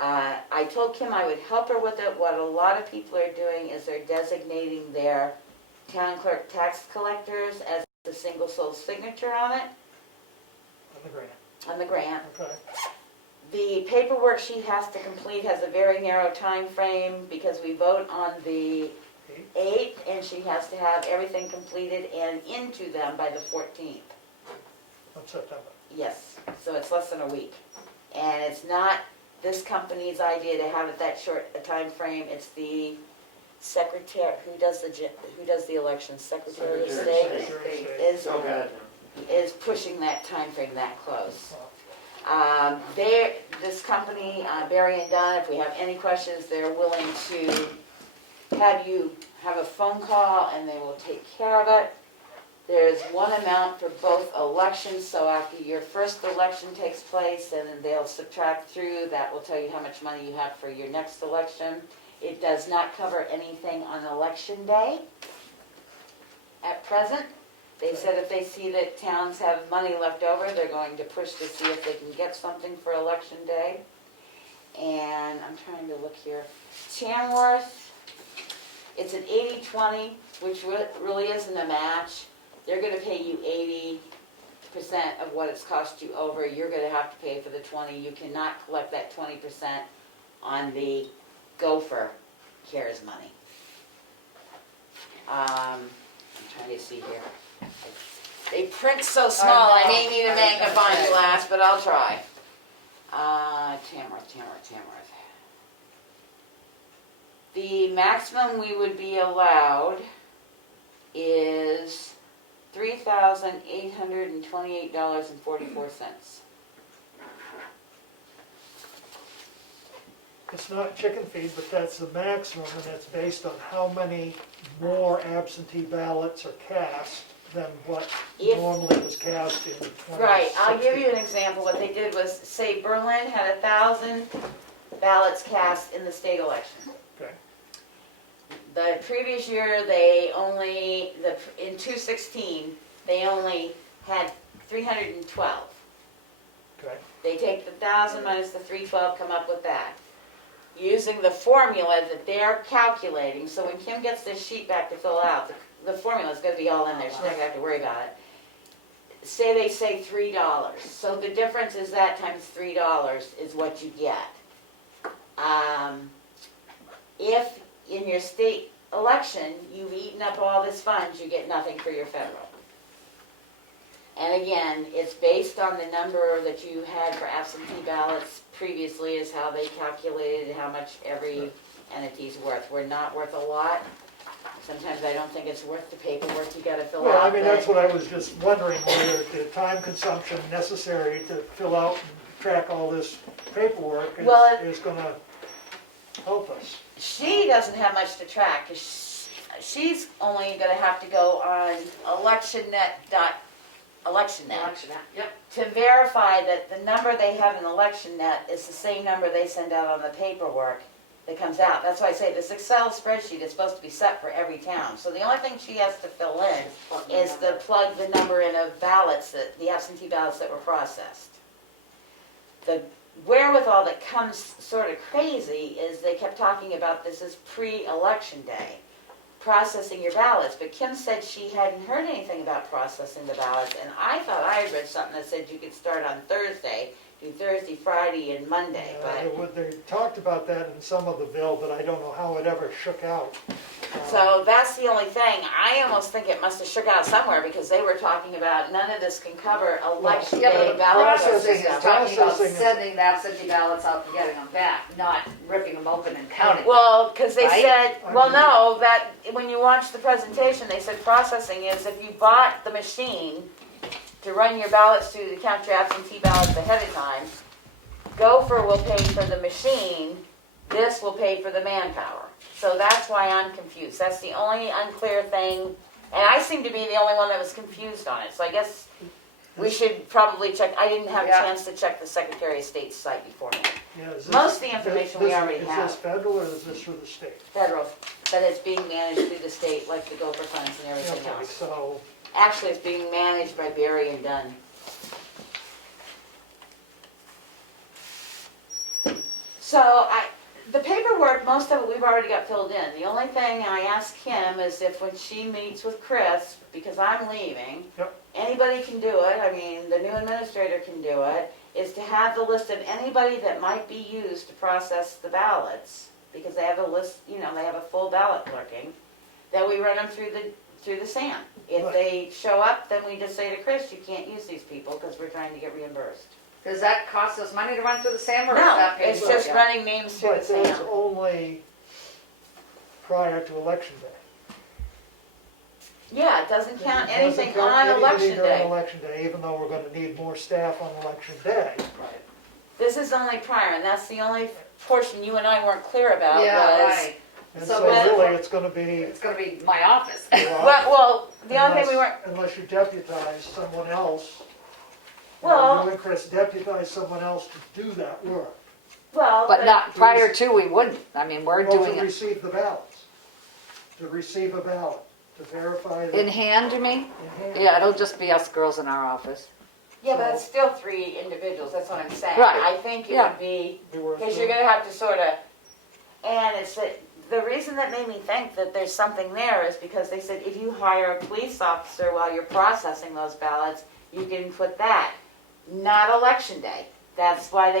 I told Kim I would help her with it. What a lot of people are doing is they're designating their town clerk tax collectors as a single sole signature on it, On the grant. on the grant. Okay. The paperwork she has to complete has a very narrow time frame because we vote on the 8? 8th, and she has to have everything completed and into them by the 14th. Of September. Yes, so it's less than a week. And it's not this company's idea to have it that short a time frame. It's the secretary, who does the elections, Secretary of State, Secretary of State. is, So bad. is pushing that time frame that close. This company, Barry and Dunn, if we have any questions, they're willing to have you have a phone call and they will take care of it. There's one amount for both elections, so after your first election takes place, and then they'll subtract through, that will tell you how much money you have for your next election. It does not cover anything on election day at present. They said if they see that towns have money left over, they're going to push to see if they can get something for election day. And I'm trying to look here. Tamworth, it's an 80-20, which really isn't a match. They're gonna pay you 80% of what it's cost you over. You're gonna have to pay for the 20. You cannot collect that 20% on the Gopher CARES money. I'm trying to see here. They print so small, I may need a magnifying glass, but I'll try. Tamworth. The maximum we would be allowed is $3,828.44. It's not chicken feed, but that's the maximum, and that's based on how many more absentee ballots are cast than what If- normally was cast in 2016. Right, I'll give you an example. What they did was, say Berlin had 1,000 ballots cast in the state election. Okay, The previous year, in 2016, they only had 312. okay. They take the 1,000 minus the 312, come up with that. Using the formula that they're calculating, so when Kim gets this sheet back to fill out, the formula's gonna be all in there, she's not gonna have to worry about it. Say they say $3, so the difference is that times $3 is what you get. If in your state election, you've eaten up all this funds, you get nothing for your federal. And again, it's based on the number that you had for absentee ballots previously is how they calculated how much every entity's worth. We're not worth a lot. Sometimes I don't think it's worth the paperwork you gotta fill Well, I out. mean, that's what I was just wondering, whether the time consumption necessary to fill out and track all this paperwork Well, is gonna help us. She doesn't have much to track, 'cause she's only gonna have to go on electionnet. Yep. To verify that the number they have in ElectionNet is the same number they send out on the paperwork that comes out. That's why I say this Excel spreadsheet is supposed to be set for every town. So the only thing she has to fill in is to plug the number in of ballots, the absentee ballots that were processed. The wherewithal that comes sort of crazy is they kept talking about this as pre-election day, processing your ballots, but Kim said she hadn't heard anything about processing the ballots, and I thought I had read something that said you could start on Thursday, do Thursday, Friday, and Monday, but, They talked about that in some of the bill, but I don't know how it ever shook out. so that's the only thing. I almost think it must have shook out somewhere, because they were talking about none of this can cover election Yeah, day but the ballot processing is stuff. talking about Processing is- sending the absentee ballots out and getting them back, not ripping them open and counting them. Well, because they Right? said, well, no, that, when you watched the presentation, they said processing is if you bought the machine to run your ballots through, to count your absentee ballots ahead of time, Gopher will pay for the machine, this will pay for the manpower. So that's why I'm confused. That's the only unclear thing, and I seem to be the only one that was confused on it. So I guess we should probably check, I didn't have a Yeah. chance to check the Secretary of State's site beforehand. Yeah, is Most of the information we already Is have. this federal or is this for the state? Federal, but it's being managed through the state like the Gopher funds and everything Okay, else. so, Actually, it's being managed by Barry and Dunn. So the paperwork, most of it we've already got filled in. The only thing I asked Kim is if when she meets with Chris, because I'm leaving, Yep. anybody can do it, I mean, the new administrator can do it, is to have the list of anybody that might be used to process the ballots, because they have a list, they have a full ballot clerking, that we run them through the SAM. If they show up, then we just say to Chris, you can't use these people because we're trying to get reimbursed. Does that cost us money to run through the SAM or is No, that paid it's for? just Yeah. running names through the But that's SAM. only prior to election day. Yeah, it doesn't count It doesn't anything count on anybody election during day. election day, even though we're gonna need more staff on election day. This is only prior, and that's the only portion you and I weren't clear about Yeah, was. right. And So so then- really, it's gonna be, It's gonna be my office. Well, the only thing we weren't, unless you deputize someone else. Well- You and Chris deputize someone else to do that work. well. But not prior to, we wouldn't. I mean, we're Well, doing to it. receive the ballots. To receive a ballot, to verify that. In hand, you mean? in hand. Yeah, it'll just be us girls in our office. Yeah, but it's still 3 individuals, that's what I'm saying. Right. I think it Yeah. would be, Be worth because doing. you're gonna have to sort of, and it's the reason that made me think that there's something there is because they said if you hire a police officer while you're processing those ballots, you can put that, not election day. That's why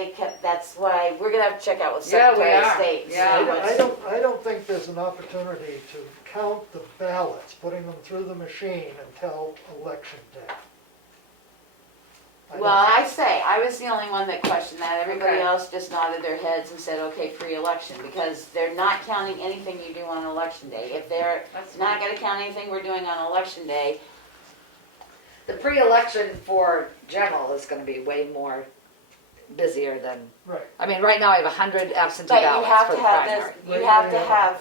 we're gonna have to check out with Yeah, we Secretary of are. State. and see Yeah. what's- I don't think there's an opportunity to count the ballots, putting them through the machine until election day. I don't- Well, I was the only one that questioned that. Everybody Okay. else just nodded their heads and said, okay, pre-election, because they're not counting anything you do on election day. If they're That's not gonna count anything we're doing on election day, The pre-election for general is gonna be way more busier than, Right. I mean, right now I have 100 absentee but you ballots have for to the have primary. this, you have to have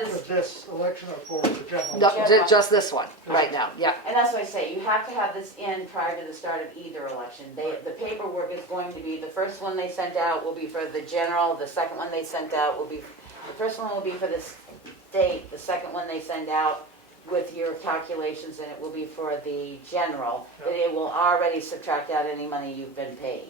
For this, this election or for the general? No, General. just this one, right now, yeah. and that's what I say, you have to have this in prior to the start of either election. The paperwork is going to be, the first one they sent out will be for the general, the second one they sent out will be, the first one will be for the state, the second one they send out with your calculations, and it will be for the general, but it will already subtract out any money you've been paid.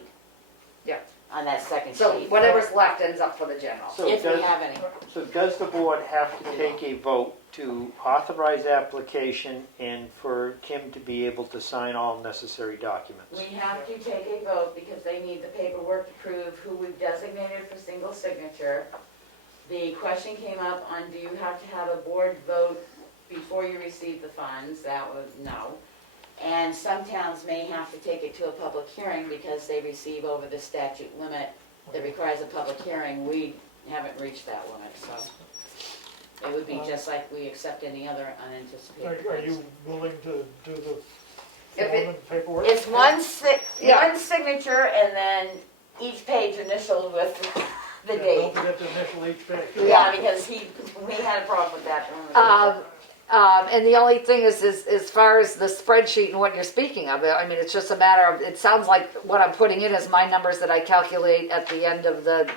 Yeah. On that second So sheet, whatever's left ends up for the general. So if we does, have any. so does the board have to take a vote to authorize application and for Kim to be able to sign all necessary documents? We have to take a vote because they need the paperwork to prove who we've designated for single signature. The question came up on, do you have to have a board vote before you receive the funds? That was no. And some towns may have to take it to a public hearing because they receive over the statute limit that requires a public hearing. We haven't reached that limit, so it would be just like we accept any other unanticipated Are funds. you willing to do the If form it- and paperwork? It's one Yeah. one signature and then each page initialed with the Yeah, date. Don't forget to initial each page. Yeah, because we had a problem with that. when we did that. And the only thing is as far as the spreadsheet and what you're speaking of, I mean, it's just a matter of, it sounds like what I'm putting in is my numbers that I calculate at the end of the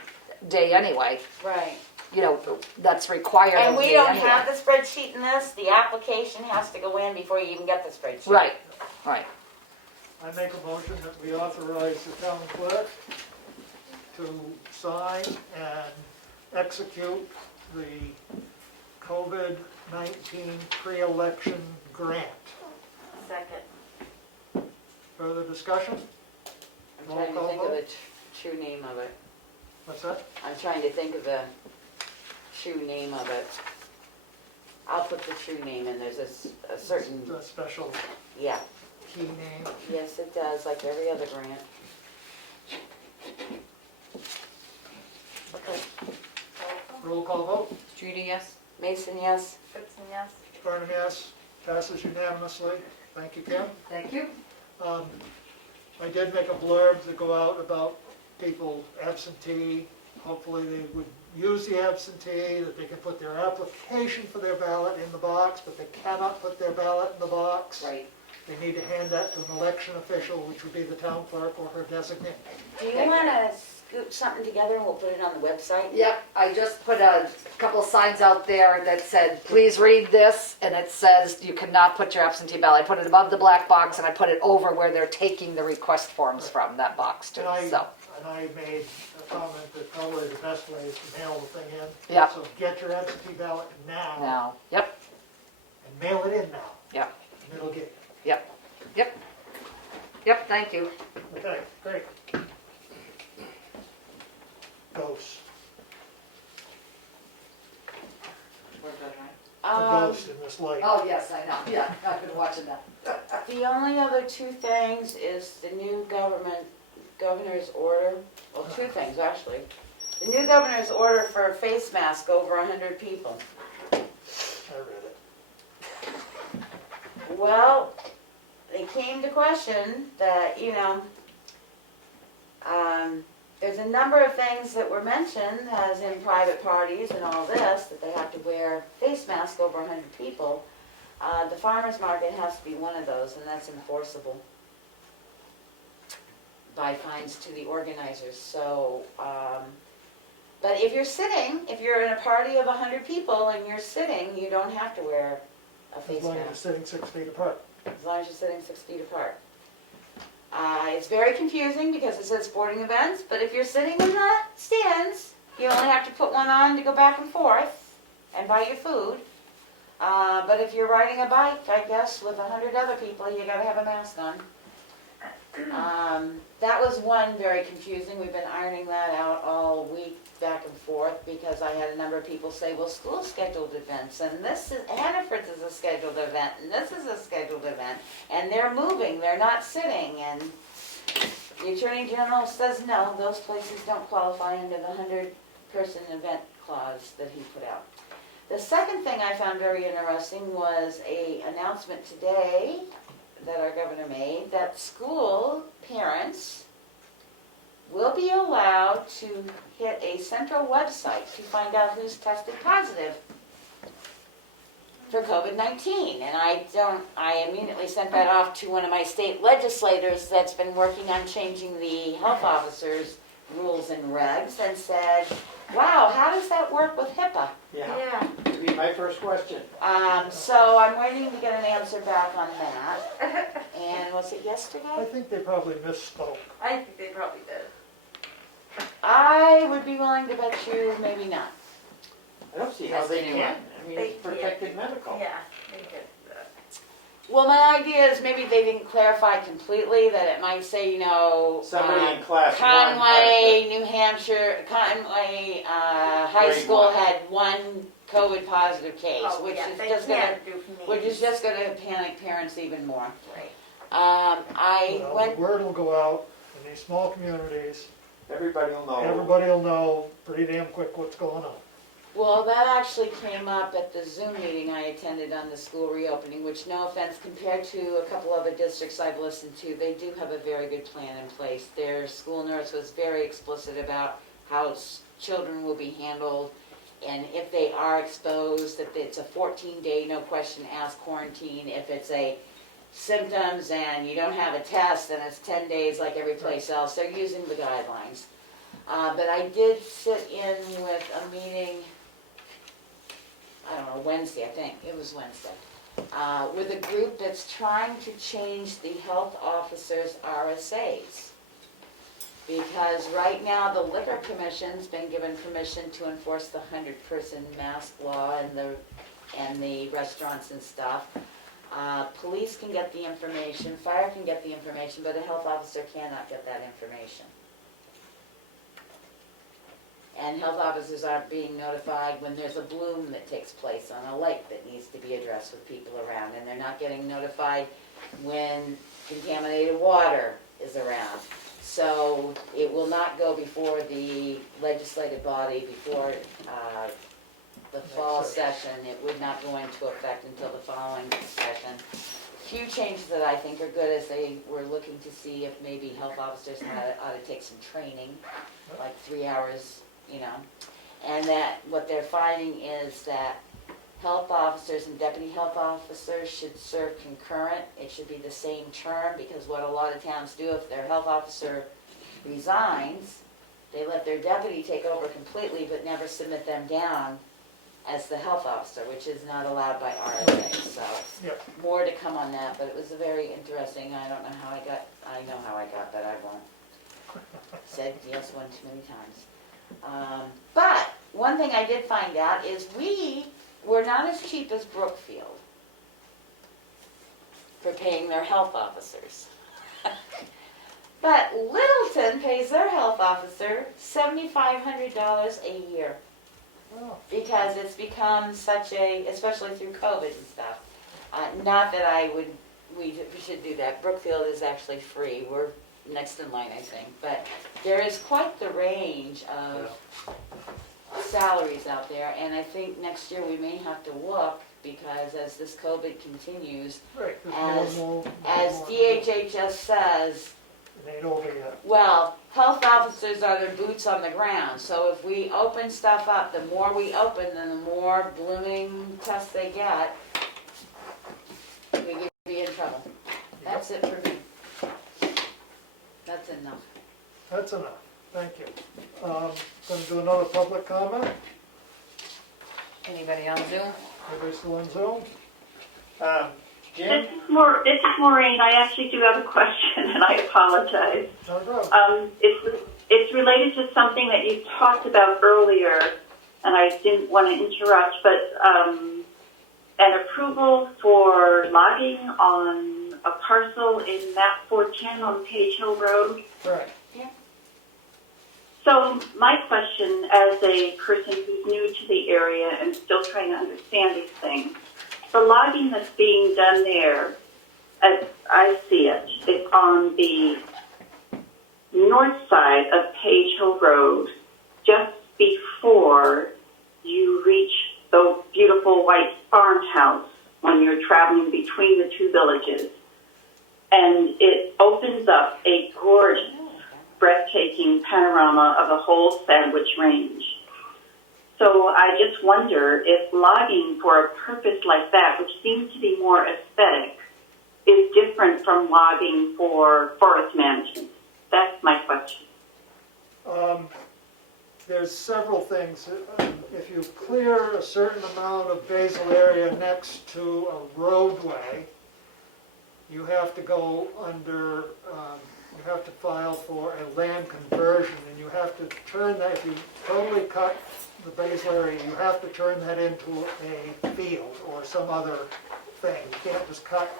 day anyway. Right. You know, that's required And of we me don't anyway. have the spreadsheet in this. The application has to go in before you even get the spreadsheet. Right, right. I make a motion that we authorize the town clerk to sign and execute the COVID-19 pre-election grant. Second. Further discussion? I'm trying to think of the true name of it. What's that? I'm trying to think of the true name of it. I'll put the true name in. There's a certain, A special yeah. key name. Yes, it does, like every other grant. Okay. Roll call vote. Judy, yes? Mason, yes? Goodson, yes. Vernon, yes. Passes unanimously. Thank you, Kim. Thank you. I did make a blurb to go out about people absentee. Hopefully they would use the absentee, that they can put their application for their ballot in the box, but they cannot put their ballot in the box. Right. They need to hand that to an election official, which would be the town clerk or her designee. Do you wanna scoop something together and we'll put it on the website? Yep, I just put a couple signs out there that said, please read this, and it says you cannot put your absentee ballot. I put it above the black box and I put it over where they're taking the request forms from, that box too, so. And I made a comment that probably the best way is to mail the thing in. Yep. So get your absentee ballot now Now, yep, and mail it in now, yep, and it'll get yep, yep, yep, thank you. you. Okay, great. Ghosts. ghost in this light. Oh, yes, I know, yeah, I've been watching that. The only other two things is the new governor's order, well, two things actually. The new governor's order for a face mask over 100 people. I read it. Well, it came to question that, there's a number of things that were mentioned, as in private parties and all this, that they have to wear face masks over 100 people. The farmer's market has to be one of those, and that's enforceable by fines to the organizers. So, but if you're in a party of 100 people and you're sitting, you don't have to wear a face As long as you're mask, sitting 6 feet apart. as long as you're sitting 6 feet apart. It's very confusing because it says sporting events, but if you're sitting in the stands, you only have to put one on to go back and forth and buy your food. But if you're riding a bike, I guess, with 100 other people, you gotta have a mask on. That was one very confusing. We've been ironing that out all week, back and forth, because I had a number of people say, well, school scheduled events, and Hannaford's is a scheduled event, and this is a scheduled event, and they're moving, they're not sitting, and the Attorney General says, no, those places don't qualify under the 100-person event clause that he put out. The second thing I found very interesting was an announcement today that our governor made, that school parents will be allowed to hit a central website to find out who's tested positive for COVID-19. And I immediately sent that off to one of my state legislators that's been working on changing the health officers' rules and regs, and said, wow, how does that work with HIPAA? Yeah, that'd be my first question. So I'm waiting to get an answer back on that. And was it I yesterday? think they probably misspoke. I think they probably did. I would be willing to bet you maybe not. I don't see how they can. I mean, it's They- protected medical. Yeah, they did. Well, my idea is maybe they didn't clarify completely, that it might say, Somebody in class Conway, New Hampshire, Conway High Grade School one. had one COVID positive case, Oh, which yeah, is they just gonna, can't do which is names. just gonna panic parents even more. Right. I Well, went, the word will go out in these small communities. Everybody will know. Everybody will know pretty damn quick what's going on. well, that actually came up at the Zoom meeting I attended on the school reopening, which, no offense, compared to a couple other districts I've listened to, they do have a very good plan in place. Their school nurse was very explicit about how children will be handled, and if they are exposed, that it's a 14-day, no question asked quarantine. If it's a symptoms and you don't have a test, then it's 10 days like every place else. They're using the guidelines. But I did sit in with a meeting, I don't know, Wednesday, I think, it was Wednesday, with a group that's trying to change the health officers' RSAs. Because right now, the Liquor Commission's been given permission to enforce the 100-person mask law and the restaurants and stuff. Police can get the information, fire can get the information, but a health officer cannot get that information. And health officers aren't being notified when there's a bloom that takes place on a lake that needs to be addressed with people around. And they're not getting notified when contaminated water is around. So it will not go before the legislative body, before the fall session. It would not go into effect until the following session. Few changes that I think are good, as they were looking to see if maybe health officers ought to take some training, like 3 hours, and that what they're finding is that health officers and deputy health officers should serve concurrent. It should be the same term, because what a lot of towns do, if their health officer resigns, they let their deputy take over completely but never submit them down as the health officer, which is not allowed by RSA. So Yep. more to come on that, but it was a very interesting. I don't know how I know how I got, but I won't. Said yes one too many times. But one thing I did find out is we were not as cheap as Brookfield for paying their health officers. But Littleton pays their health officer $7,500 a year. Oh, because it's become such a, especially through COVID and stuff. Not that we should do that. Brookfield is actually free. We're next in line, I think. But there is quite the range of salaries out there, and I think next year we may have to look, because as this COVID continues, right, there's more. as DHHS says, It ain't over yet. well, health officers are their boots on the ground, so if we open stuff up, the more we open, then the more blooming tests they get, we could be in trouble. That's it for me. That's enough. That's enough, thank you. Going to do another public comment. Anybody on Zoom? Everybody still on Zoom? Jim? This is Maureen. I actually do have a question, and I apologize. No problem. It's related to something that you talked about earlier, and I didn't want to interrupt, but an approval for logging on a parcel in map 410 on Page Hill Road. Right. So my question, as a person who's new to the area and still trying to understand these things, the logging that's being done there, as I see it, is on the north side of Page Hill Road, just before you reach the beautiful white farmhouse when you're traveling between the two villages. And it opens up a gorgeous, breathtaking panorama of a whole Sandwich Range. So I just wonder if logging for a purpose like that, which seems to be more aesthetic, is different from logging for forest management. That's my question. There's several things. If you clear a certain amount of basal area next to a roadway, you have to go under, you have to file for a land conversion, and you have to turn that, if you totally cut the basal area, you have to turn that into a field or some other thing. You can't just cut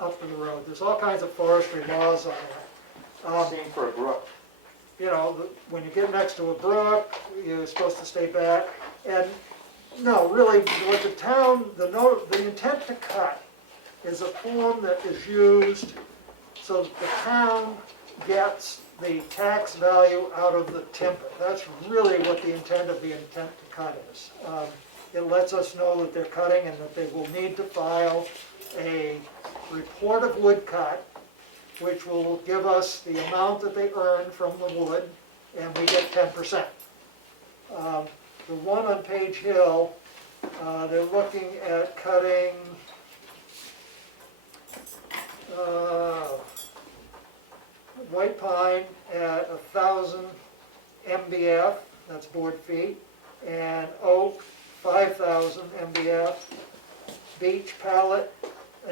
up to the road. There's all kinds of forestry laws on that. Same for a brook. You know, when you get next to a brook, you're supposed to stay back. And no, really, what the town, the intent to cut is a form that is used so that the town gets the tax value out of the timber. That's really what the intent of the intent to cut is. It lets us know that they're cutting and that they will need to file a report of wood cut, which will give us the amount that they earn from the wood, and we get 10%. The one on Page Hill, they're looking at cutting white pine at 1,000 MBF, that's board feet, and oak 5,000 MBF, beech pallet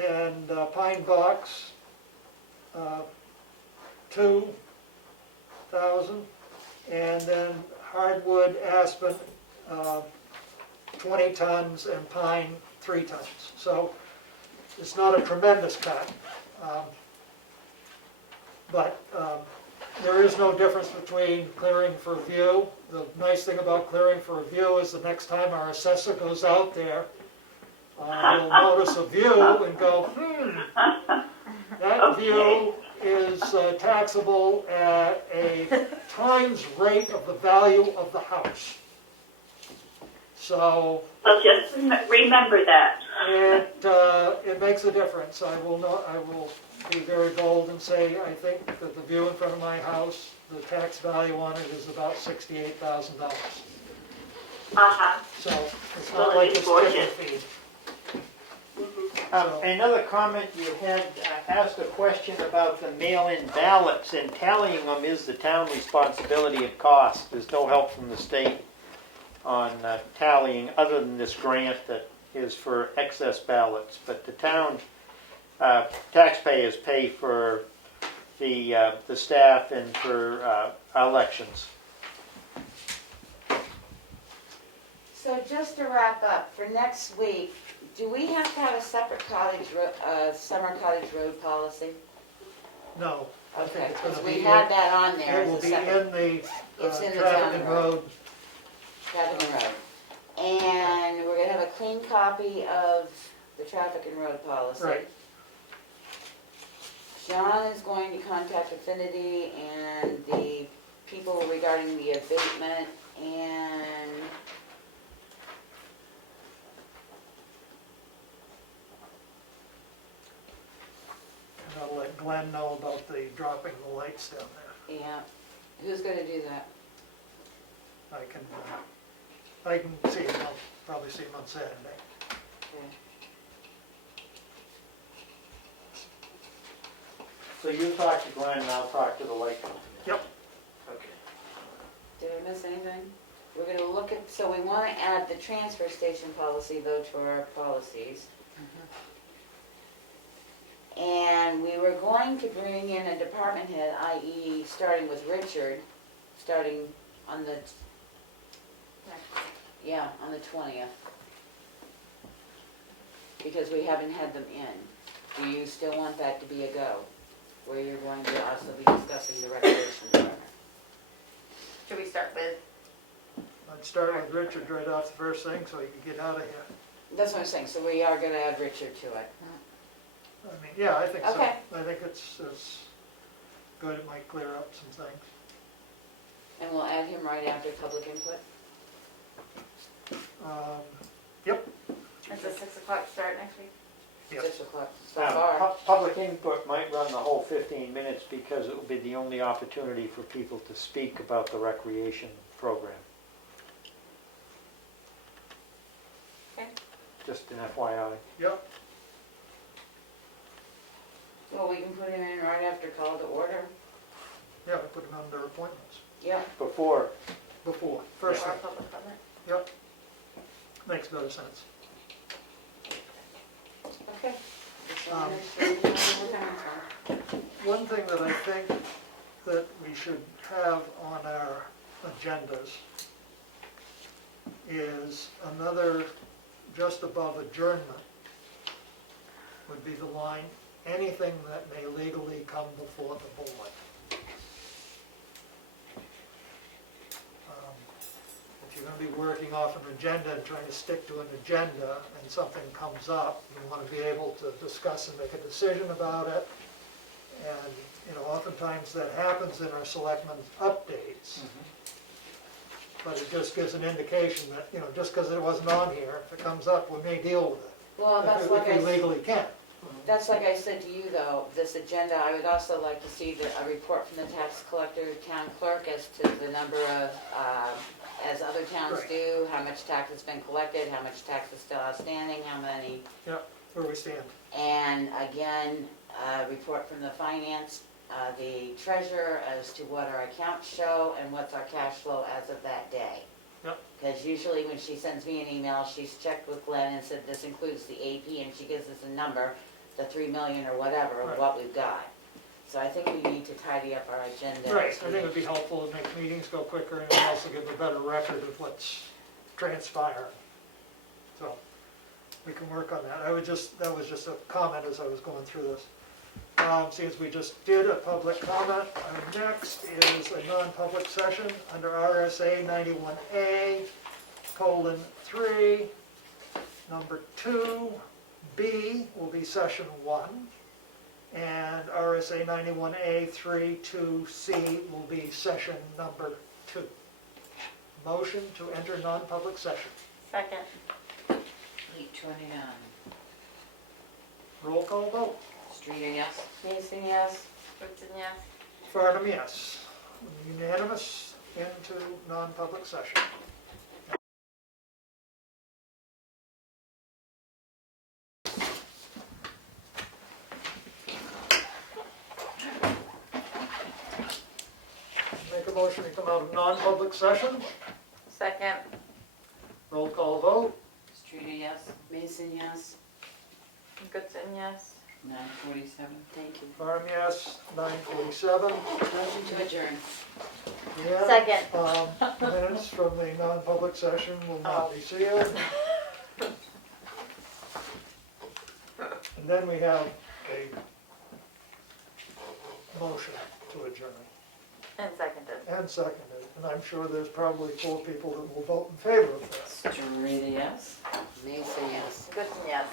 and pine box 2,000, and then hardwood aspen 20 tons and pine 3 tons. So it's not a tremendous cut, but there is no difference between clearing for view. The nice thing about clearing for a view is the next time our assessor goes out there, he'll notice a view and go, that view is taxable at a times rate of the value of the house. So just remember that. it makes a difference. I will be very bold and say I think that the view in front of my house, the tax value on it is about $68,000. So it's not Well, like it's it's gorgeous. chicken feed. Another comment, you had asked a question about the mail-in ballots, and tallying them is the town responsibility and cost. There's no help from the state on tallying, other than this grant that is for excess ballots. But the town taxpayers pay for the staff and for elections. So just to wrap up, for next week, do we have to have a separate summer cottage road policy? No, I think Okay, it's going because to we be had that on there it will as a be separate, in the It's in the traffic town and road. road. Traffic and road. And we're gonna have a clean copy of the traffic and road policy. Right. John is going to contact Affinity and the people regarding the abatement, and And I'll let Glenn know about the dropping the lights down there. yeah, who's gonna do that? I can see him, I'll probably see him on Saturday. Okay. So you talk to Glenn and I'll talk to the light company. Yep. Okay. Did I miss anything? We're gonna look at, so we wanna add the transfer station policy though to our policies. And we were going to bring in a department head, i.e. starting with Richard, starting on the, yeah, on the 20th. Because we haven't had them in. Do you still want that to be a go? Where you're going to also be discussing the recreation department? Should we start with, I'd start with Richard right off the first thing so he can get out of here. That's what I'm saying, so we are gonna add Richard to it. I mean, yeah, I think so. Okay. I think it's good, it might clear up some things. And we'll add him right after public input? Yep. it's a 6 o'clock start next week? Yep. 6 o'clock so far. Public input might run the whole 15 minutes because it will be the only opportunity for people to speak about the recreation program. Okay. Just an FYI. Yep. Well, we can put him in right after call to order. Yeah, we put him under appointments Yep. Before, before, first Or thing. public comment? Yep. Makes better sense. Okay. Just wanna make sure we know where we're coming from. One thing that I think that we should have on our agendas is another, just above adjournment, would be the line, anything that may legally come before the board. If you're gonna be working off an agenda and trying to stick to an agenda and something comes up, you wanna be able to discuss and make a decision about it. And, you know, oftentimes that happens in our selectmen's updates. But it just gives an indication that, you know, just because it wasn't on here, if it comes up, we may deal with it. Well, that's like If we legally can. That's like I said to you though, this agenda, I would also like to see a report from the tax collector, town clerk as to the number of, as other towns Right. do, how much tax has been collected, how much tax is still outstanding, how many. Where we stand. And again, a report from the finance, the treasurer as to what our accounts show and what's our cash flow as of that day. Yep. Because usually when she sends me an email, she's checked with Glenn and said this includes the AP and she gives us a number, the 3 million or whatever of Right. what we've got. So I think we need to tidy up our agenda. Right, I think it'd be helpful to make meetings go quicker and also give a better record of what's transpiring. So, we can work on that. That was just a comment as I was going through this. Since we just did a public comment, our next is a non-public session under RSA 91A, :3, number 2B will be session 1. And RSA 91A 3(2)C will be session number 2. Motion to enter non-public session. Second. 8:29. Roll call vote. Streeter, yes? Mason, yes? Woodson, yes? Farnham, yes. Unanimous into non-public session. Make a motion to come out of non-public session. Second. Roll call vote. Streeter, yes? Mason, yes? Goodson, yes? 9:47. Thank you. Farnham, yes. 9:47. Motion to adjourn. Yeah. Second. Minutes from the non-public session will not be sealed. And then we have a motion to adjourn. And seconded. and seconded. And I'm sure there's probably 4 people that will vote in favor of that. Street, yes. Mason, yes. Good, yes.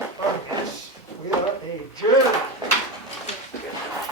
All right, we are adjourned. Good.